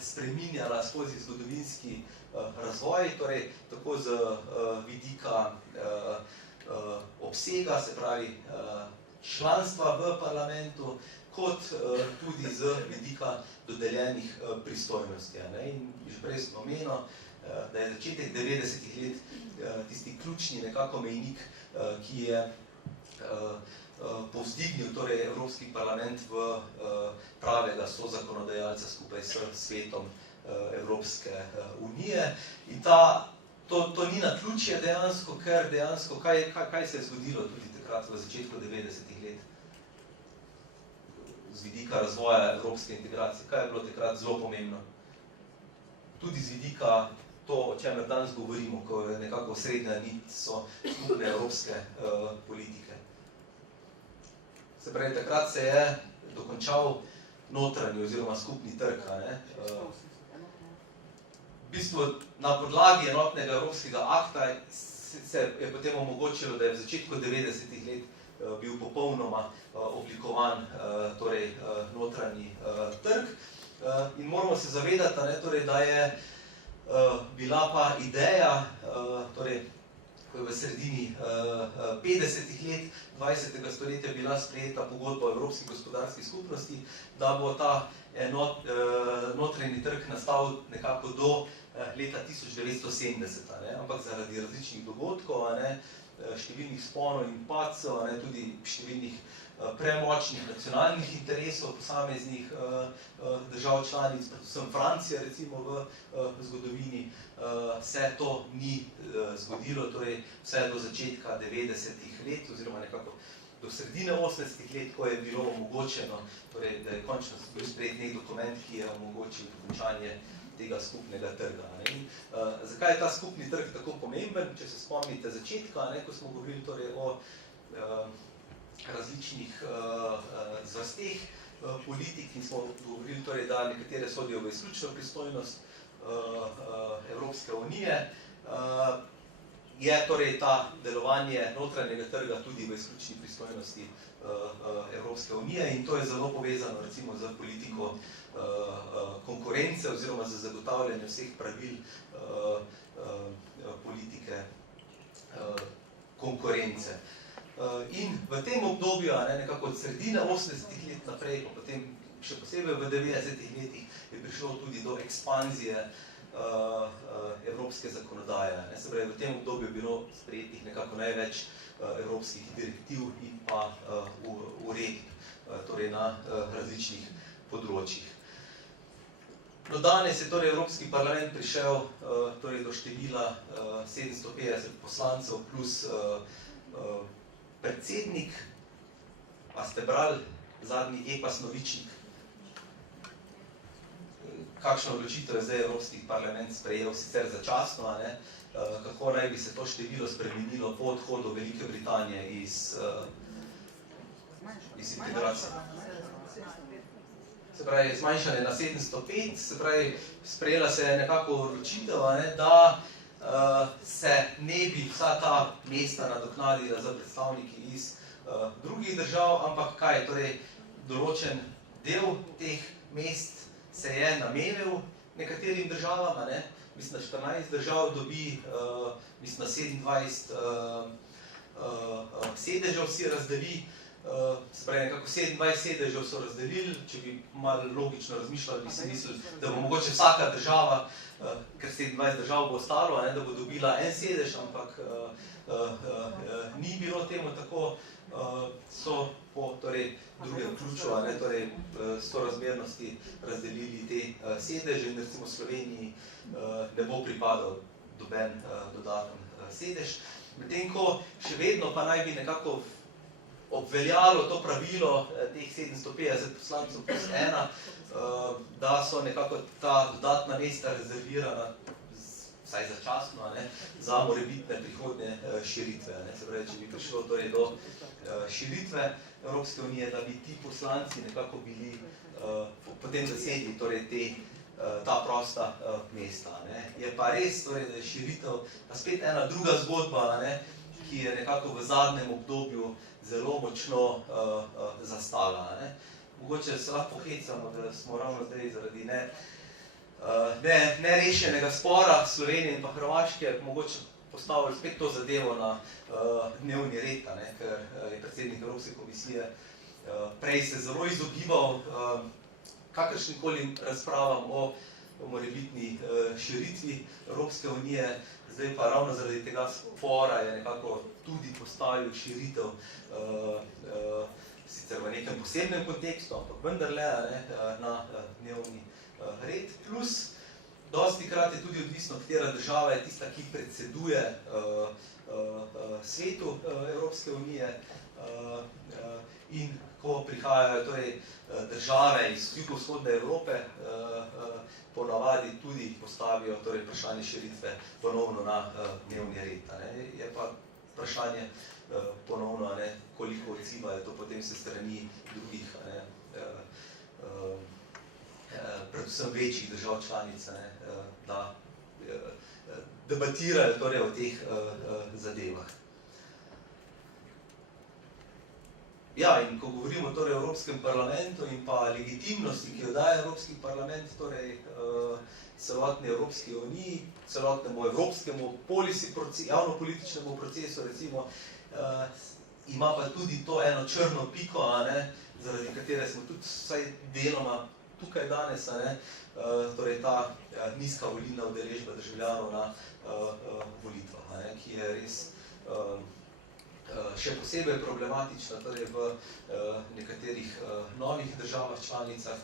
spreminjala skozi zgodovinski razvoj, torej tako z vidika obsega, se pravi članstva v parlamentu, kot tudi z vidika dodeljenih pristojnosti. In že prej sem omenil, da je začetek 90-ih let tisti ključni nekako mejnik, ki je povzdignil torej Evropski parlament v pravega sozakonodajalca skupaj s svetom Evropske unije. In to ni naključje dejansko, ker dejansko, kaj se je zgodilo tudi takrat v začetku 90-ih let z vidika razvoja evropske integracije. Kaj je bilo takrat zelo pomembno? Tudi z vidika to, o čemer danes govorimo, ko je nekako srednja nit, so skupne evropske politike. Se pravi, takrat se je dokončal notranji oziroma skupni trg. V bistvu na podlagi enotnega evropskega akta se je potem omogočilo, da je v začetku 90-ih let bil popolnoma oblikovan torej, notranji trg. In moramo se zavedati, da je bila pa ideja, torej, ko je v sredini 50-ih let 20. stoletja bila sprejeta pogodba o Evropski gospodarski skupnosti, da bo ta notranji trg nastal nekako do leta 1970. Ampak zaradi različnih dogodkov, številnih sponov in padcev, tudi številnih premočnih nacionalnih interesov posameznih držav članic, predvsem Francija recimo v zgodovini, se to ni zgodilo, torej vse do začetka 90-ih let oziroma nekako do sredine 80-ih let, ko je bilo omogočeno, torej, da je končno bil sprejet nek dokument, ki je omogočil dokončanje tega skupnega trga. In, zakaj je ta skupni trg tako pomemben? Če se spomnite začetka, ko smo govorili torej, o različnih zvrsteh politik in smo govorili, torej, da nekatere sodijo v izključno pristojnost Evropske unije, je torej ta delovanje notranjega trga tudi v izključni pristojnosti Evropske unije in to je zelo povezano recimo z politiko konkurence oziroma z zagotavljanjem vseh pravil politike konkurence. In v tem obdobju, nekako od sredine 80-ih let naprej, pa potem še posebej v 90-ih letih, je prišlo tudi do ekspanzije evropske zakonodaje. Se pravi, v tem obdobju je bilo sprejetih nekako največ evropskih direktiv in pa uredb, torej na različnih področjih. Do danes je torej Evropski parlament prišel torej do števila 750 poslancev plus predsednik. Pa ste brali zadnji EPAS novičnik? Kakšno odločitev je zdaj Evropski parlament sprejel, sicer začasno, kako naj bi se to število spremenilo po odhodu Velike Britanije iz integracije. Se pravi, zmanjšanje na 705, se pravi, sprejela se je nekako odločitev, da se ne bi vsa ta mesta nadoknadila za predstavniki iz drugih držav, ampak kaj, torej določen del teh mest se je namenil nekaterim državam, mislim, da 14 držav dobi, mislim, da 27 sedežev si razdeli, se pravi, nekako 27 sedežev so razdelili, če bi malo logično razmišljali, bi si mislili, da bo mogoče vsaka država, ker 27 držav bo ostalo, da bo dobila en sedež, ampak ni bilo temu tako, so po drugem ključu, torej sorazmernosti razdelili te sedeže in recimo Sloveniji ne bo pripadal doben dodaten sedež. Medtem ko še vedno pa naj bi nekako obveljalo to pravilo teh 750 poslancev plus 1, da so nekako ta dodatna mesta rezervirana, vsaj začasno, za morebitne prihodnje širitve. Se pravi, če bi prišlo torej do širitve Evropske unije, da bi ti poslanci nekako bili potem zasedli torej te ta prosta mesta. Ne. Je pa res, torej, da je širitev pa spet ena druga zgodba, ne, ki je nekako v zadnjem obdobju zelo močno zastala. Ne. Mogoče se lahko hecamo, da smo ravno zdaj zaradi nerešenega spora Slovenije in pa Hrvaške mogoče postavili spet to zadevo na dnevni red, ne, ker je predsednik Evropske komisije prej se zelo izogibal kakršnikoli razpravam o morebitni širitvi Evropske unije, zdaj pa ravno zaradi tega spora je nekako tudi postavil širitev sicer v nekem posebnem kontekstu, ampak vendarle na dnevni red. Plus, dostikrat je tudi odvisno, katera država je tista, ki predseduje svetu Evropske unije in ko prihajajo torej, države iz jugovzhodne Evrope, ponavadi tudi postavijo torej, vprašanje širitve ponovno na dnevni red. Je pa vprašanje ponovno, koliko odziva je to potem se strani drugih, predvsem večjih držav članic, da debatirajo torej, o teh zadevah. Ja, in ko govorimo torej, o Evropskem parlamentu in pa legitimnosti, ki jo daje Evropski parlament, torej celotni Evropski uniji, celotnemu evropskemu javnopolitičnemu procesu, recimo, ima pa tudi to eno črno piko, zaradi katere smo tudi vsaj deloma tukaj danes, torej ta nizka volilna udeležba državljanov na volitvah, ki je res še posebej problematična torej v nekaterih novih državah članicah,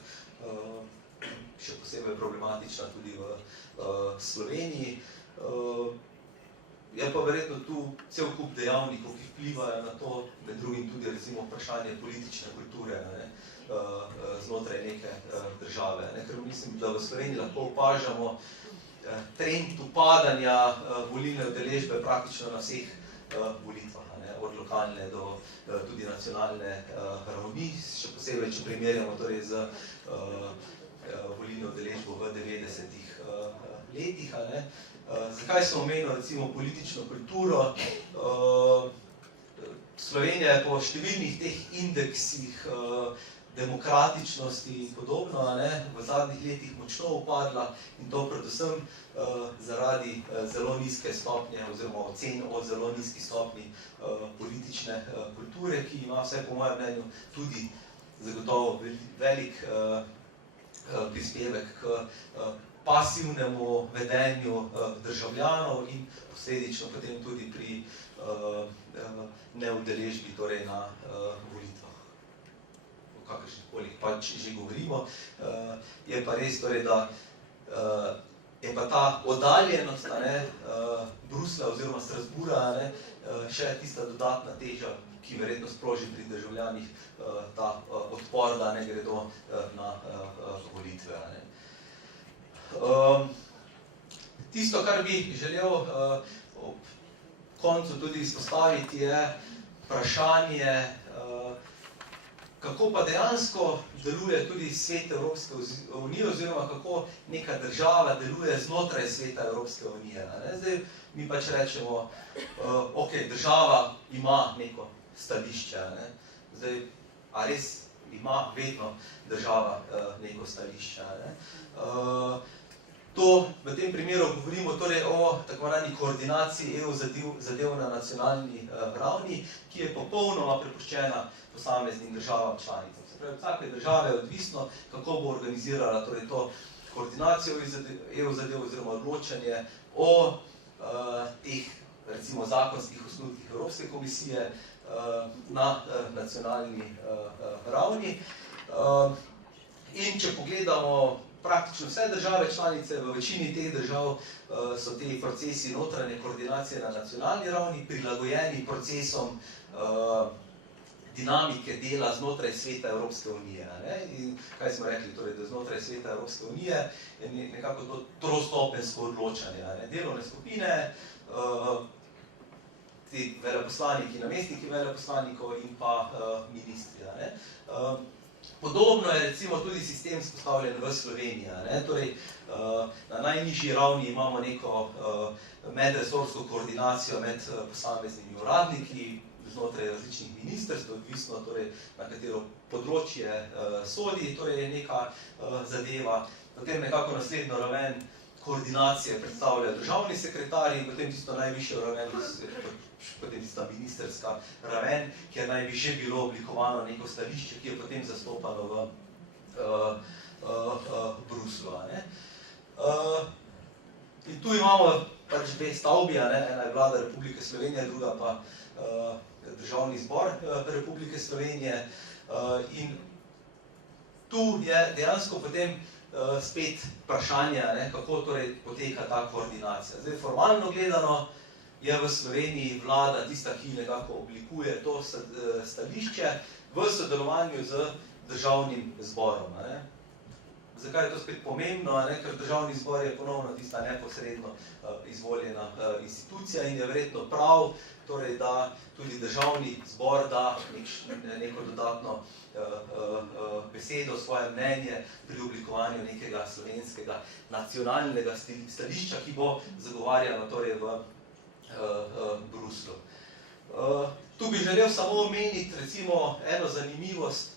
še posebej problematična tudi v Sloveniji. Je pa verjetno tu cel kup dejavnikov, ki vplivajo na to, med drugim tudi recimo vprašanje politične kulture znotraj neke države. Ker mislim, da v Sloveniji lahko opažamo trend upadanja volilne udeležbe praktično na vseh volitvah, od lokalne do tudi nacionalne ravni, še posebej, če primerjamo torej z volilno udeležbo v 90-ih letih. Zakaj smo omenili recimo politično kulturo? Slovenija je po številnih teh indeksih demokratičnosti in podobno, v zadnjih letih močno upadla in to predvsem zaradi zelo nizke stopnje oziroma ocen o zelo nizki stopnji politične kulture, ki ima vsaj po mojem mnenju tudi zagotovo velik prispevek k pasivnemu vedenju državljanov in posledično potem tudi pri neudeležbi torej na volitvah. O kakršnih pač že govorimo. Je pa res torej, da je pa ta oddaljenost Bruslja oziroma Strasbourga še tista dodatna teža, ki verjetno sproži pri državljanih ta odpor, da ne gredo na volitve. Tisto, kar bi želel ob koncu tudi izpostaviti, je vprašanje, kako pa dejansko deluje tudi svet Evropske unije oziroma kako neka država deluje znotraj sveta Evropske unije. Zdaj mi pač rečemo, ok, država ima neko stališče. Zdaj, a res ima vedno država neko stališče. To v tem primeru govorimo torej o tako imenovani koordinaciji EU zadev na nacionalni ravni, ki je popolnoma prepuščena posameznim državam članicam. Se pravi, vsake države je odvisno, kako bo organizirala torej to koordinacijo EU zadev oziroma odločanje o teh recimo zakonskih osnutkih Evropske komisije na nacionalni ravni. In če pogledamo praktično vse države članice, v večini teh držav so te procesi notranje koordinacije na nacionalni ravni prilagojeni procesom dinamike dela znotraj sveta Evropske unije. In kaj smo rekli, torej, da znotraj sveta Evropske unije je nekako to trostopenjsko odločanje. Delovne skupine, ti veleposlaniki, namestniki veleposlanikov in pa ministri. Podobno je recimo tudi sistem spostavljen v Sloveniji. Torej, na najnižji ravni imamo neko medresorsko koordinacijo med posameznimi uradniki znotraj različnih ministrstv, odvisno torej, na katero področje sodi, torej neka zadeva. Potem nekako naslednjo raven koordinacije predstavlja državni sekretarji in potem tisto najvišjo raven, potem tista ministerska raven, kjer naj bi že bilo oblikovano neko stališče, ki je potem zastopano v Bruslju. In tu imamo pač dve stavbi, ena je vlada Republike Slovenije, druga pa Državni zbor Republike Slovenije. In tu je dejansko potem spet vprašanje, kako torej poteka ta koordinacija. Zdaj, formalno gledano je v Sloveniji vlada tista, ki nekako oblikuje to stališče v sodelovanju z Državnim zborom. Zakaj je to spet pomembno? Ker Državni zbor je ponovno tista neposredno izvoljena institucija in je verjetno prav, torej, da tudi Državni zbor da neko dodatno besedo, svoje mnenje pri oblikovanju nekega slovenskega nacionalnega stališča, ki bo zagovarjano torej v Bruslju. Tu bi želel samo omeniti recimo eno zanimivost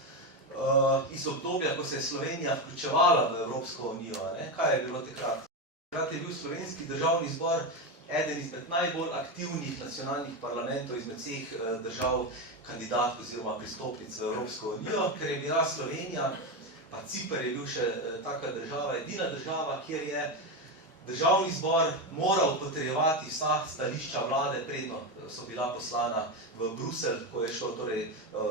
iz obdobja, ko se je Slovenija vključevala v Evropsko unijo. Kaj je bilo takrat? Takrat je bil Slovenski državni zbor eden izmed najbolj aktivnih nacionalnih parlamentov izmed vseh držav kandidatk oziroma pristopnic v Evropsko unijo, ker je bila Slovenija, pa Ciper je bil še taka država, edina država, kjer je Državni zbor moral potrjevati vsa stališča vlade, predno so bila poslana v Bruselj, ko je šlo torej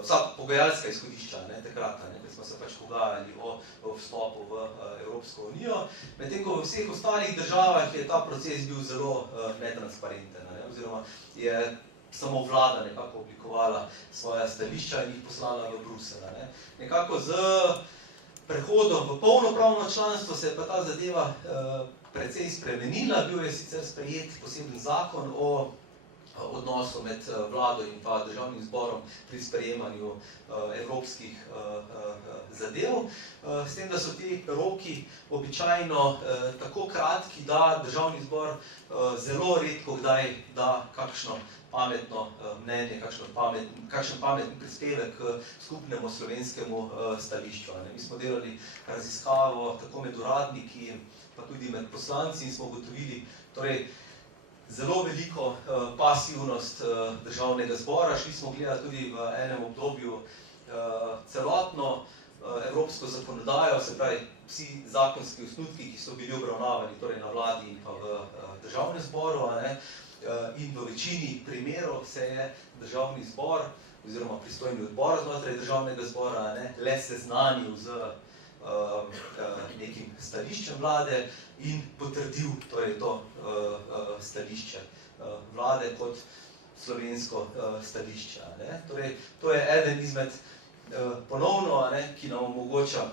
vsa pogajalska izhodišča takrat, ker smo se pač pogajali o vstopu v Evropsko unijo. Medtem ko v vseh ostalih državah je ta proces bil zelo netransparenten, oziroma je samo vlada nekako oblikovala svoja stališča in jih poslala v Bruselj. Nekako z prehodom v polnopravno članstvo se je pa ta zadeva precej spremenila. Bil je sicer sprejet poseben zakon o odnosu med vlado in pa Državnim zborom pri sprejemanju evropskih zadev. S tem, da so ti roki običajno tako kratki, da Državni zbor zelo redko kdaj da kakšno pametno mnenje, kakšen pametni prispevek k skupnemu slovenskemu stališču. Mi smo delali raziskavo tako med uradniki, pa tudi med poslanci in smo ugotovili torej zelo veliko pasivnost Državnega zbora. Šli smo gledati tudi v enem obdobju celotno evropsko zakonodajo, se pravi vsi zakonski osnutki, ki so bili obravnavani torej na vladi in pa v Državnem zboru. In v večini primerov se je Državni zbor oziroma pristojni odbor znotraj Državnega zbora le seznanil z nekim stališčem vlade in potrdil torej to stališče vlade kot slovensko stališče. Torej, to je eden izmed ponovno, ki nam omogoča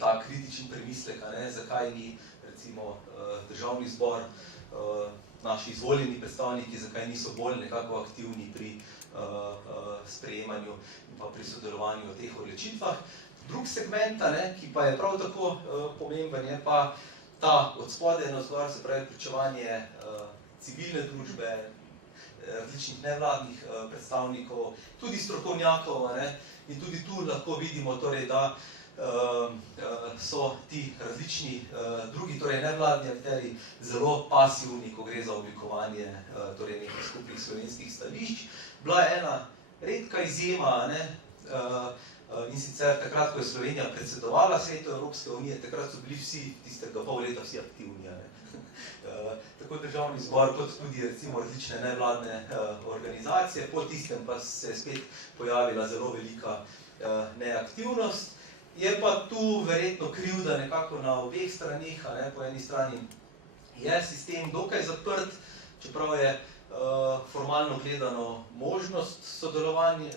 ta kritičen premislek, zakaj ni recimo Državni zbor, naši izvoljeni predstavniki, zakaj niso bolj nekako aktivni pri sprejemanju in pa pri sodelovanju v teh odločitvah. Drug segment, ki pa je prav tako pomemben, je pa ta od spodaj navzgor, se pravi vključevanje civilne družbe, različnih nevladnih predstavnikov, tudi strokovnjakov. In tudi tu lahko vidimo, torej, da so ti različni drugi, torej nevladni akterji, zelo pasivni, ko gre za oblikovanje torej nekih skupnih slovenskih stališč. Bila je ena redka izjema, in sicer takrat, ko je Slovenija predsedovala Svetu Evropske unije, takrat so bili vsi tistega pol leta vsi aktivni. Tako Državni zbor, kot tudi recimo različne nevladne organizacije, po tistem pa se je spet pojavila zelo velika neaktivnost. Je pa tu verjetno krivda nekako na obeh straneh. Po eni strani je sistem dokaj zaprt, čeprav je formalno gledano možnost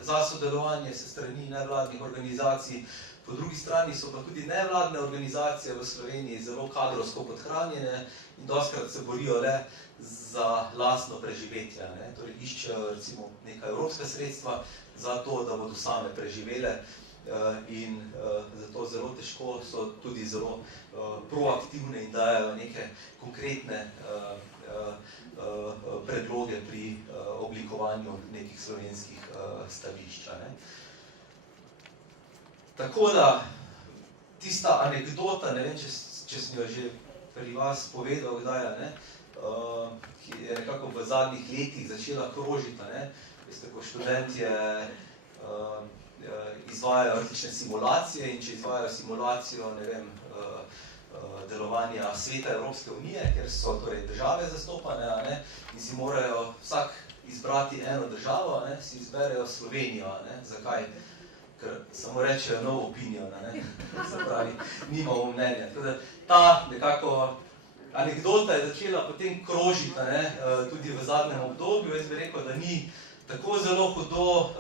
za sodelovanje se strani nevladnih organizacij. Po drugi strani so pa tudi nevladne organizacije v Sloveniji zelo kadrovsko podhranjene in dostikrat se borijo le za lastno preživetje. Torej iščejo recimo neka evropska sredstva za to, da bodo same preživele in zato zelo težko so tudi zelo proaktivne in dajo neke konkretne predloge pri oblikovanju nekih slovenskih stališč. Tako da, tista anekdota, ne vem, če sem jo že pri vas povedal, kdaj, ki je nekako v zadnjih letih začela krožiti. Veste, ko študentje izvajajo različne simulacije in če izvajajo simulacijo, ne vem, delovanja Sveta Evropske unije, kjer so torej države zastopane, in si morajo vsak izbrati eno državo, si izberejo Slovenijo. Zakaj? Ker samo rečejo no opinion, se pravi, nimamo mnenja. Ta nekako anekdota je začela potem krožiti tudi v zadnjem obdobju. Jaz bi rekel, da ni tako zelo hudo,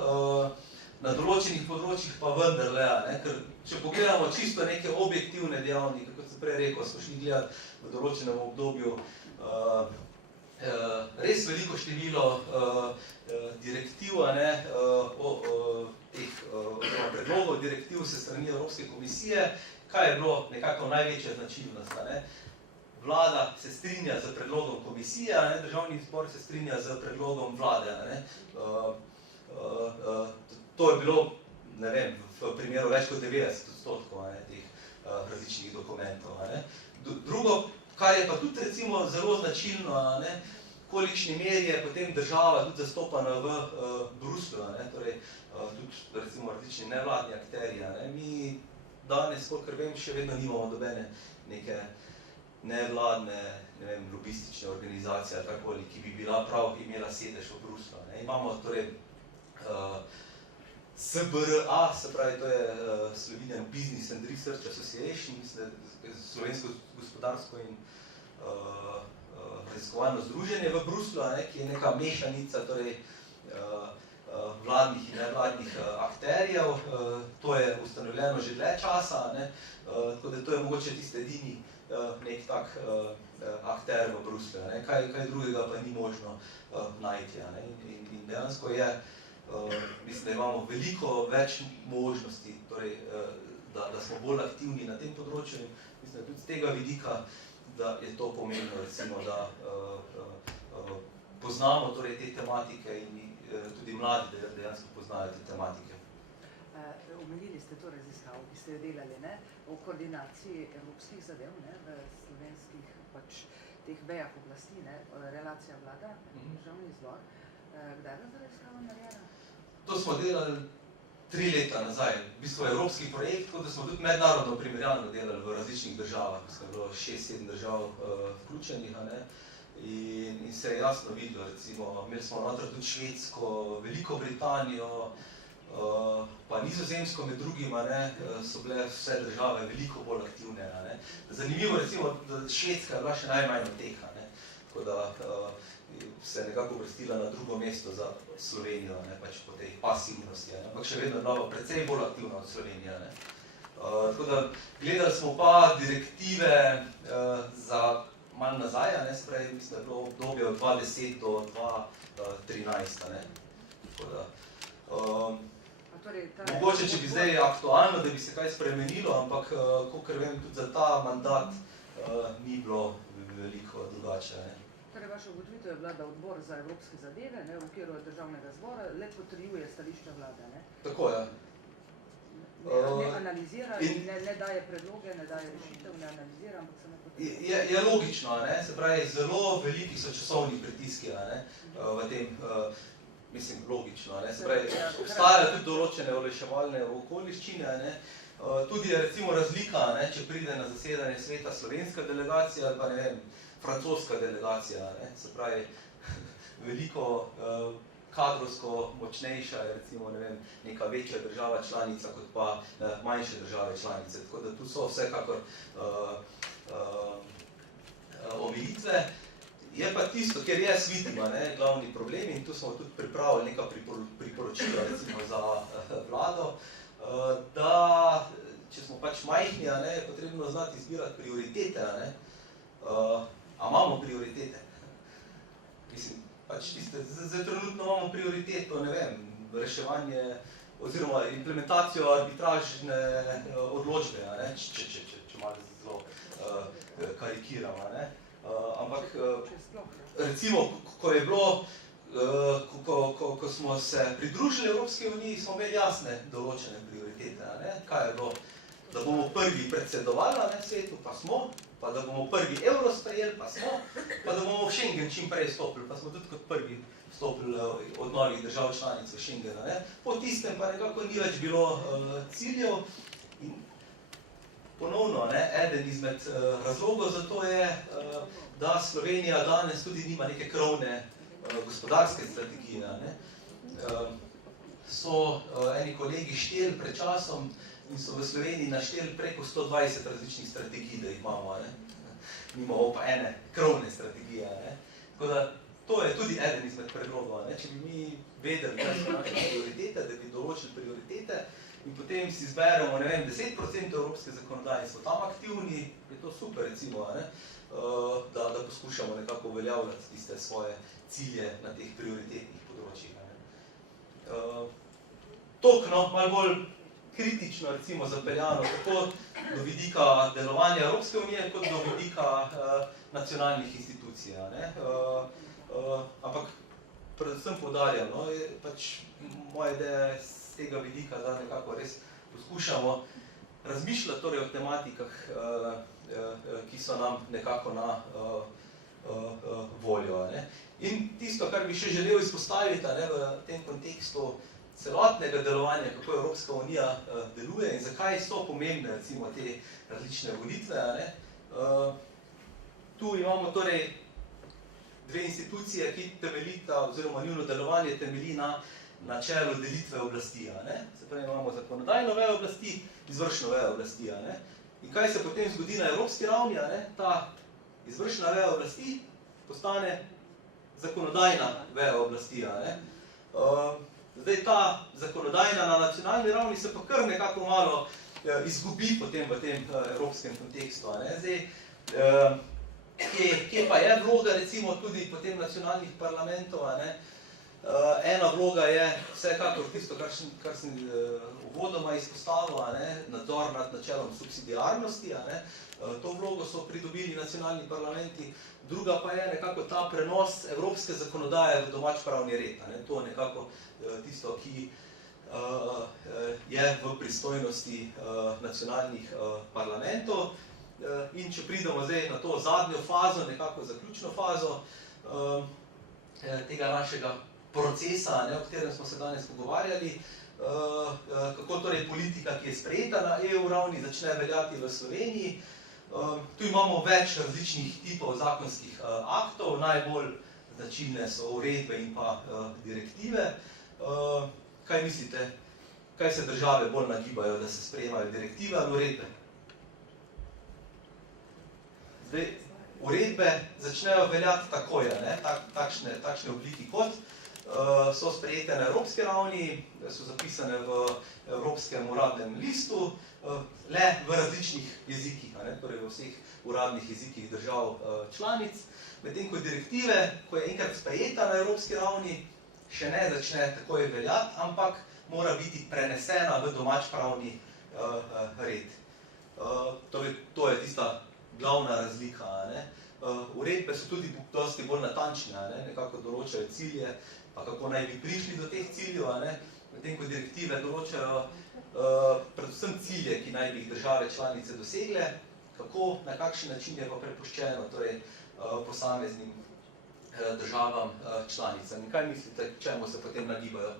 na določenih področjih pa vendarle, ker če pogledamo čisto neke objektivne dejavnike, kot sem prej rekel, smo šli gledati v določenem obdobju res veliko število direktiv, teh predlogov direktiv se strani Evropske komisije. Kaj je bilo nekako največja značilnost? Vlada se strinja z predlogom komisije, Državni zbor se strinja z predlogom vlade. To je bilo, ne vem, v primeru več kot 90% teh različnih dokumentov. Drugo, kar je pa tudi recimo zelo značilno, kolikšni meri je potem država tudi zastopana v Bruslju, torej tudi recimo različni nevladni akterji. Mi danes, kolikor vem, še vedno nimamo dobene neke nevladne, ne vem, lobistične organizacije ali takoli, ki bi bila prav imela sedež v Bruslju. Imamo torej SBRA, se pravi, to je Slovenian Business and Research Association, slovensko gospodarsko in raziskovalno združenje v Bruslju, ki je neka mešanica torej vladnih in nevladnih akterjev. To je ustanovljeno že dlje časa, tako da to je mogoče tisti edini nek tak akter v Bruslju. Kaj drugega pa ni možno najti. In dejansko je, mislim, da imamo veliko več možnosti, torej, da smo bolj aktivni na tem področju in mislim, da tudi z tega vidika, da je to pomembno, recimo, da poznamo torej te tematike in tudi mladi dejansko poznajo te tematike. Omenili ste to raziskavo, ki ste jo delali, o koordinaciji evropskih zadev v slovenskih teh vejah oblasti, relacija vlada, Državni zbor. Kdaj je ta raziskava narejena? To smo delali 3 leta nazaj. V bistvu evropski projekt, tako da smo tudi mednarodno primerjalno delali v različnih državah. Smo bilo 6-7 držav vključenih, in se je jasno videlo, recimo, imeli smo noter tudi Švedsko, Veliko Britanijo, pa Nizozemsko med drugim, so bile vse države veliko bolj aktivne. Zanimivo, recimo, da Švedska je bila še najmanj od teh, tako da se je nekako uvrstila na drugo mesto za Slovenijo, pač po tej pasivnosti, ampak še vedno je bila precej bolj aktivna od Slovenije. Tako da gledali smo pa direktive za malo nazaj, se pravi, mislim, da je bilo obdobje od 2010 do 2013. Tako da, mogoče, če bi zdaj aktualno, da bi se kaj spremenilo, ampak kakor vem, tudi za ta mandat ni bilo veliko drugače. Torej, vaša ugotovitev je bila, da odbor za evropske zadeve, v okviru Državnega zbora, le potrjuje stališča vlade, Tako, ja. Ne analizira in ne daje predloge, ne daje rešitev, ne analizira, ampak samo potrjuje. Je logično, se pravi, zelo veliki so časovni pritiski v tem, mislim, logično, se pravi, obstajajo tudi določene olajševalne okoliščine, tudi je recimo razlika, če pride na zasedanje sveta slovenska delegacija ali pa, ne vem, francoska delegacija, se pravi, veliko kadrovsko močnejša je recimo, ne vem, neka večja država članica kot pa manjše države članice, tako da tu so vsekakor omejitve. Je pa tisto, kjer jaz vidim, glavni problem in tu smo tudi pripravili neka priporočila recimo za vlado, da če smo pač majhni, je potrebno znati izbirati prioritete, a imamo prioritete. Mislim, pač tiste, zdaj trenutno imamo prioriteto, ne vem, reševanje oziroma implementacijo arbitražne odločbe, če malo zelo karikiramo. Ampak recimo, ko je bilo, ko smo se pridružili Evropski uniji, smo imeli jasne določene prioritete. Kaj je bilo? Da bomo prvi predsedovali na svetu, pa smo, pa da bomo prvi evro sprejeli, pa smo, pa da bomo v Schengen čim prej stopili, pa smo tudi kot prvi stopili od novih držav članic v Schengena. Po tistem pa nekako ni več bilo ciljev in ponovno, eden izmed razlogov za to je, da Slovenija danes tudi nima neke krovne gospodarske strategije. So eni kolegi šteli pred časom in so v Sloveniji našteli preko 120 različnih strategij, da jih imamo. Nimamo pa ene krovne strategije. Tako da to je tudi eden izmed predlogov. Če bi mi vedeli, kaj so naše prioritete, da bi določili prioritete in potem si izberemo, 10% evropske zakonodaje, smo tam aktivni, je to super, recimo, da poskušamo nekako uveljavljati tiste svoje cilje na teh prioritetnih področjih. Tokno, malo bolj kritično, recimo, zapeljano tako do vidika delovanja Evropske unije, kot do vidika nacionalnih institucij. Ampak predvsem poudarjam, je pač moja ideja z tega vidika, da nekako res poskušamo razmišljati torej o tematikah, ki so nam nekako na voljo. In tisto, kar bi še želel izpostaviti v tem kontekstu celotnega delovanja, kako Evropska unija deluje in zakaj so pomembne, recimo, te različne volitve. Tu imamo torej dve institucije, ki temeljita, oziroma njuno delovanje temelji na načelu delitve oblasti. Se pravi, imamo zakonodajno vejo oblasti, izvršno vejo oblasti. In kaj se potem zgodi na evropski ravni? Ta izvršna veja oblasti postane zakonodajna veja oblasti. Zdaj ta zakonodajna na nacionalni ravni se pa kar nekako malo izgubi potem v tem evropskem kontekstu. Zdaj, kje pa je vloga recimo tudi potem nacionalnih parlamentov? Ena vloga je vsekakor tisto, kar sem uvodoma izpostavil, nadzor nad načelom subsidiarnosti. To vlogo so pridobili nacionalni parlamenti. Druga pa je nekako ta prenos evropske zakonodaje v domač pravni red. To je nekako tisto, ki je v pristojnosti nacionalnih parlamentov. In če pridemo zdaj na to zadnjo fazo, nekako zaključno fazo tega našega procesa, o katerem smo se danes pogovarjali, kako torej politika, ki je sprejeta na EU ravni, začne veljati v Sloveniji. Tu imamo več različnih tipov zakonskih aktov, najbolj značilne so uredbe in pa direktive. Kaj mislite, kaj se države bolj nagibajo, da se sprejemajo direktive ali uredbe? Zdaj, uredbe začnejo veljati takoj, takšne obliki kot so sprejete na evropski ravni, so zapisane v Evropskem uradnem listu, le v različnih jezikih, torej v vseh uradnih jezikih držav članic, medtem ko direktive, ko je enkrat sprejeta na evropski ravni, še ne začne takoj veljati, ampak mora biti prenesena v domač pravni red. Torej, to je tista glavna razlika. Uredbe so tudi dosti bolj natančne, nekako določajo cilje, pa kako naj bi prišli do teh ciljev, medtem ko direktive določajo predvsem cilje, ki naj bi jih države članice dosegle, kako, na kakšen način je pa prepuščeno posameznim državam članicam. In kaj mislite, čemu se potem nagibajo?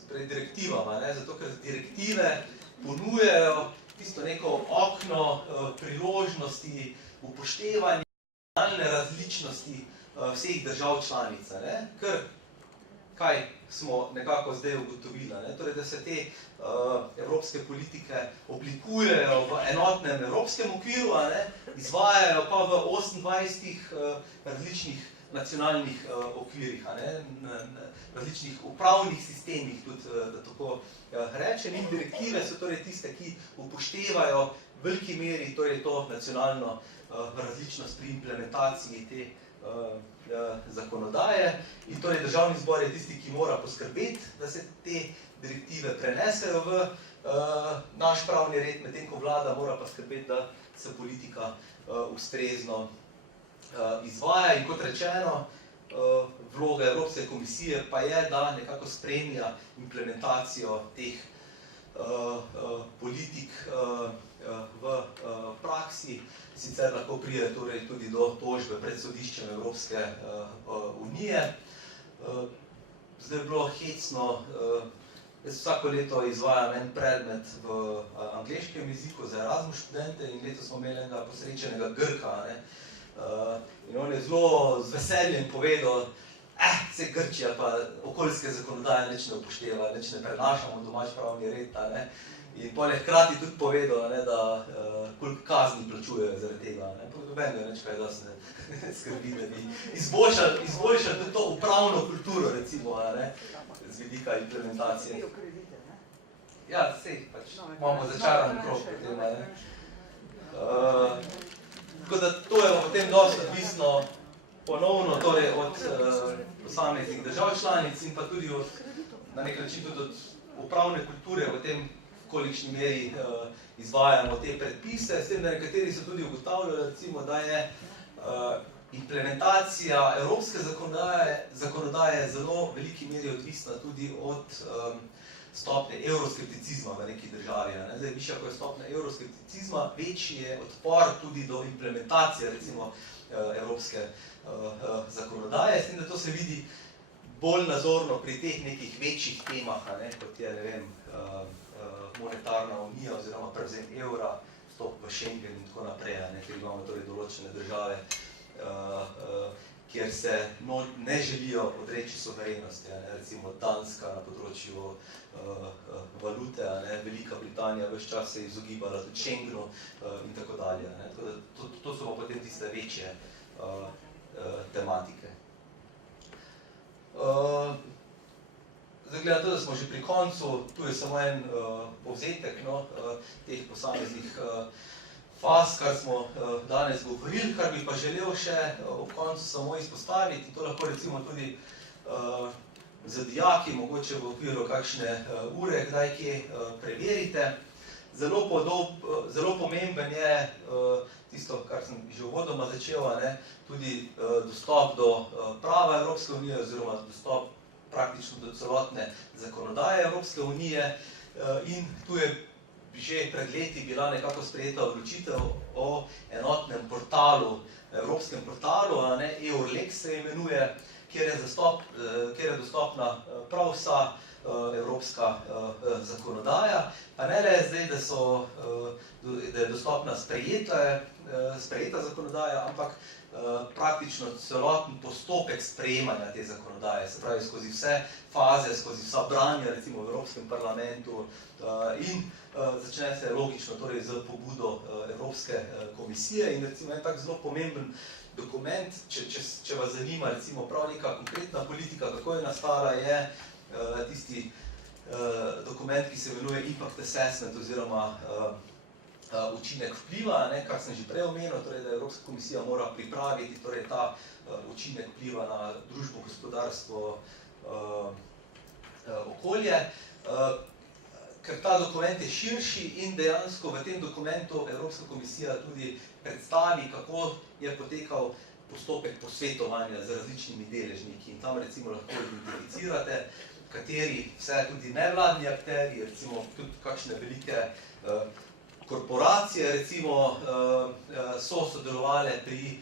Sprej direktivama, zato ker direktive ponujajo tisto neko okno priložnosti, upoštevanje nacionalne različnosti vseh držav članic. Ker kaj smo nekako zdaj ugotovili? Torej, da se te evropske politike oblikujejo v enotnem evropskem okviru, izvajajo pa v 28 različnih nacionalnih okvirih, različnih upravnih sistemih, tudi, da tako rečem. In direktive so torej tiste, ki upoštevajo v veliki meri torej to nacionalno različnost pri implementaciji te zakonodaje in torej državni zbor je tisti, ki mora poskrbeti, da se te direktive prenesejo v naš pravni red, medtem ko vlada mora pa skrbeti, da se politika ustrezno izvaja in kot rečeno, vloga Evropske komisije pa je, da nekako spremlja implementacijo teh politik v praksi, sicer lahko pride torej tudi do tožbe pred sodiščem Evropske unije. Zdaj je bilo hecno, jaz vsako leto izvajam en predmet v angleškem jeziku za Erasmus študente in letos smo imeli enega posrečenega Grka, ne? In on je zelo z veseljem povedal, se Grčija pa okoljske zakonodaje nič ne upošteva, nič ne prenašamo domač pravni red, ne? In potem je hkrati tudi povedal, ne, da koliko kazni plačujejo zaradi tega. Noben ga nič kaj dosti ne skrbi, da bi izboljšali tudi to upravno kulturo, recimo, ne, z vidika implementacije. Ja, sej, pač imamo začaran krog potem, ne. Tako da to je potem dosti odvisno ponovno torej od posameznih držav članic in pa tudi od, na nek način tudi od upravne kulture v tem, kolikšni meri izvajamo te predpise, s tem, da nekateri so tudi ugotavljali, recimo, da je implementacija evropske zakonodaje zelo veliki meri odvisna tudi od stopnje evroskepticizma v neki državi. Zdaj, višja, ko je stopnja evroskepticizma, večji je odpor tudi do implementacije, recimo, evropske zakonodaje, s tem, da to se vidi bolj nazorno pri teh nekih večjih temah, kot je, ne vem, monetarna unija oziroma prevzem evra, vstop v Schengen in tako naprej, ker imamo torej določene države, kjer se ne želijo odreči suverenosti, recimo Danska na področju valute, Velika Britanija ves čas se je izogibala tudi Schengenu in tako dalje. Tako da to so pa potem tiste večje tematike. Zdaj, gleda to, da smo že pri koncu, tu je samo en povzetek teh posameznih faz, kar smo danes govorili, kar bi pa želel še ob koncu samo izpostaviti, to lahko recimo tudi z dijaki, mogoče v okviru kakšne ure, kdaj kje preverite. Zelo pomemben je tisto, kar sem že uvodoma začel, tudi dostop do prava Evropske unije oziroma dostop praktično do celotne zakonodaje Evropske unije in tu je že pred leti bila nekako sprejeta odločitev o enotnem portalu, evropskem portalu, EURLEX se imenuje, kjer je dostopna prav vsa evropska zakonodaja, pa ne le zdaj, da je dostopna sprejeta zakonodaja, ampak praktično celoten postopek sprejemanja te zakonodaje, se pravi skozi vse faze, skozi vsa branja, recimo v Evropskem parlamentu in začne se logično torej z pobudo Evropske komisije in recimo en tak zelo pomemben dokument, če vas zanima recimo prav neka konkretna politika, kako je nastala, je tisti dokument, ki se imenuje Impact Assessment oziroma učinek vpliva, kar sem že prej omenil, torej, da Evropska komisija mora pripraviti torej, ta učinek vpliva na družbo, gospodarstvo, okolje, ker ta dokument je širši in dejansko v tem dokumentu Evropska komisija tudi predstavi, kako je potekal postopek posvetovanja z različnimi deležniki in tam recimo lahko identificirate, kateri vse tudi nevladni akterji, recimo tudi kakšne velike korporacije recimo so sodelovale pri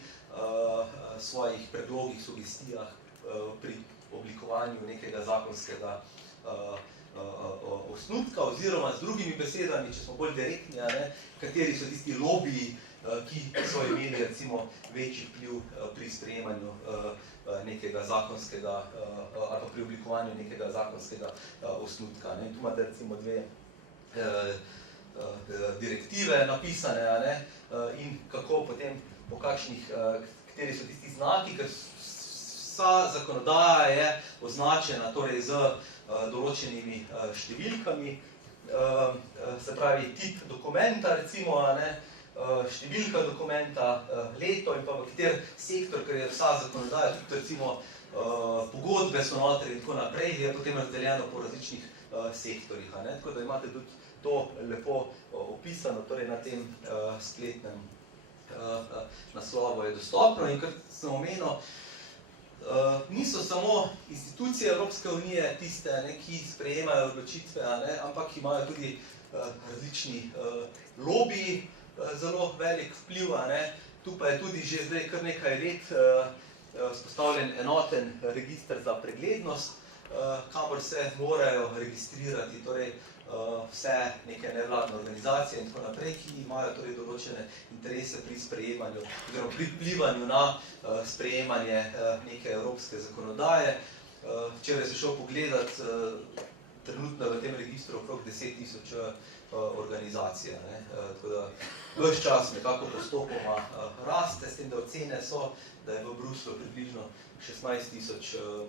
svojih predlogih, sugestijah pri oblikovanju nekega zakonskega osnutka oziroma z drugimi besedami, če smo bolj direktni, kateri so tisti lobiji, ki so imeli recimo večji vpliv pri sprejemanju nekega zakonskega ali pa pri oblikovanju nekega zakonskega osnutka. In tu imate recimo dve direktive napisane in kako potem, po kakšnih, kateri so tisti znaki, ker vsa zakonodaja je označena torej z določenimi številkami, se pravi tip dokumenta recimo, številka dokumenta, leto in pa v kater sektor, ker je vsa zakonodaja, tudi recimo pogodbe so notri in tako naprej, je potem razdeljeno po različnih sektorjih. Tako da imate tudi to lepo opisano, torej na tem spletnem naslovu je dostopno. In kot sem omenil, niso samo institucije Evropske unije tiste, ki sprejemajo odločitve, ampak imajo tudi različni lobiji zelo velik vpliv. Tu pa je tudi že zdaj kar nekaj let vzpostavljen enoten register za preglednost, kamor se morajo registrirati torej vse neke nevladne organizacije in tako naprej, ki imajo torej določene interese pri sprejemanju oziroma pri vplivanju na sprejemanje neke evropske zakonodaje. Včeraj sem šel pogledat, trenutno v tem registru okrog 10.000 organizacij. Tako da ves čas nekako postopoma raste, s tem, da ocene so, da je v Bruslju približno 16.000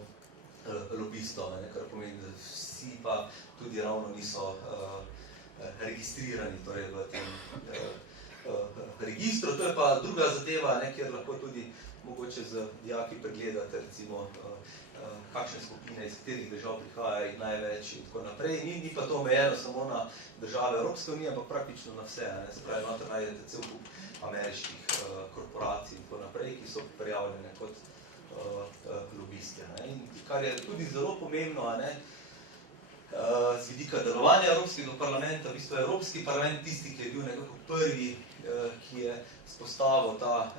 lobistov, kar pomeni, da vsi pa tudi ravno niso registrirani torej v tem registru. To je pa druga zadeva, kjer lahko tudi mogoče z dijaki pregledate, recimo, kakšne skupine, iz katerih držav prihaja jih največ in tako naprej. Ni pa to omejeno samo na države Evropske unije, ampak praktično na vse. Se pravi, noter najdete cel kup ameriških korporacij in tako naprej, ki so prijavljene kot lobisti. In kar je tudi zelo pomembno, z vidika delovanja Evropskega parlamenta, v bistvu je Evropski parlament tisti, ki je bil nekako prvi, ki je vzpostavil ta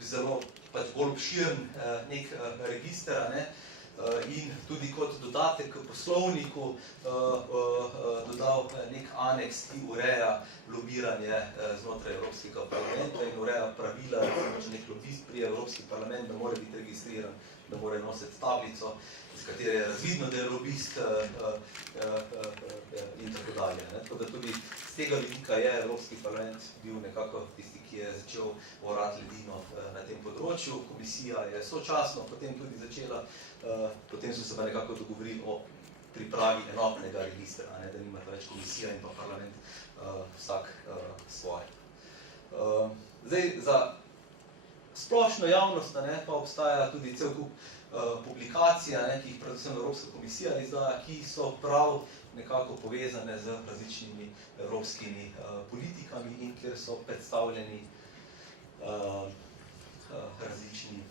zelo bolj obširen nek register, in tudi kot dodatek k poslovniku dodal nek aneks, ki ureja lobiranje znotraj Evropskega parlamenta in ureja pravila, če nek lobist prije Evropski parlament, da mora biti registriran, da mora nositi tablico, iz katere je razvidno, da je lobist in tako dalje. Tako da tudi z tega vidika je Evropski parlament bil nekako tisti, ki je začel orati ledino na tem področju. Komisija je sočasno potem tudi začela, potem so se pa nekako dogovorili o pripravi enotnega registra, da nimate več komisija in pa parlament vsak svoje. Zdaj, za splošno javnost pa obstaja tudi cel kup publikacij, ki jih predvsem Evropska komisija izdaja, ki so prav nekako povezane z različnimi evropskimi politikami in kjer so predstavljeni različni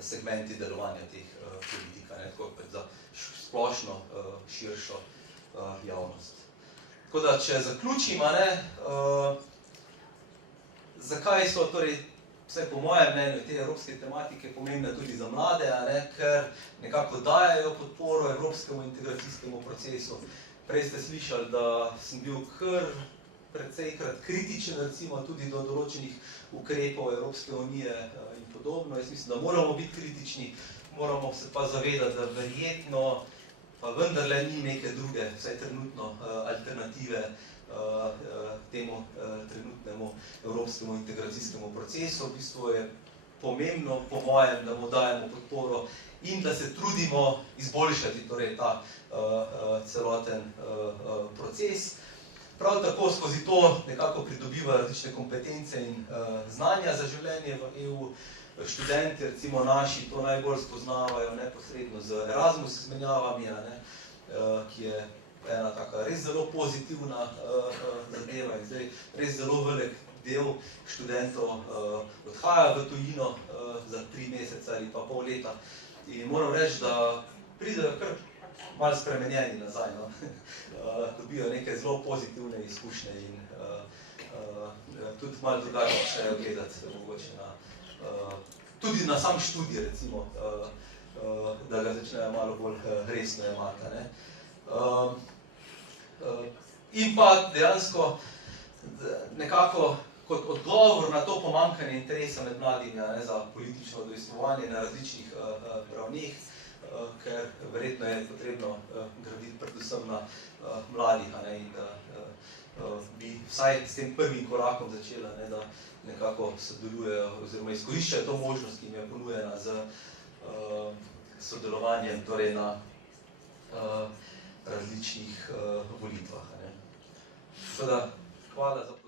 segmenti delovanja teh politik, tako za splošno širšo javnost. Tako da, če zaključim, zakaj so torej, vsaj po mojem mnenju, te evropske tematike pomembne tudi za mlade, ker nekako dajejo podporo evropskemu integracijskemu procesu. Prej ste slišali, da sem bil kar precejkrat kritičen, recimo tudi do določenih ukrepov Evropske unije in podobno. Jaz mislim, da moramo biti kritični, moramo se pa zavedati, da verjetno pa vendarle ni neke druge, vsaj trenutno, alternative temu trenutnemu evropskemu integracijskemu procesu. V bistvu je pomembno, po mojem, da mu dajemo podporo in da se trudimo izboljšati torej ta celoten proces. Prav tako skozi to nekako pridobivajo različne kompetence in znanja za življenje v EU. Študenti, recimo naši, to najbolj spoznavajo neposredno z Erasmus izmenjavami, ki je ena taka res zelo pozitivna zadeva in zdaj res zelo velik del študentov odhaja v tujino za 3 mesece ali pa pol leta. In moram reči, da pridejo kar malo spremenjeni nazaj, dobijo neke zelo pozitivne izkušnje in tudi malo drugače začnejo gledati mogoče tudi na sam študij, recimo, da ga začnejo malo bolj resno jemati. In pa dejansko nekako kot odgovor na to pomanjkanje interesa med mladimi za politično udejstvovanje na različnih ravneh, ker verjetno je potrebno graditi predvsem na mladih in da bi vsaj s tem prvim korakom začela, da nekako sodelujejo oziroma izkoriščajo to možnost, ki jim je ponujena z sodelovanjem torej na različnih volitvah. Hvala za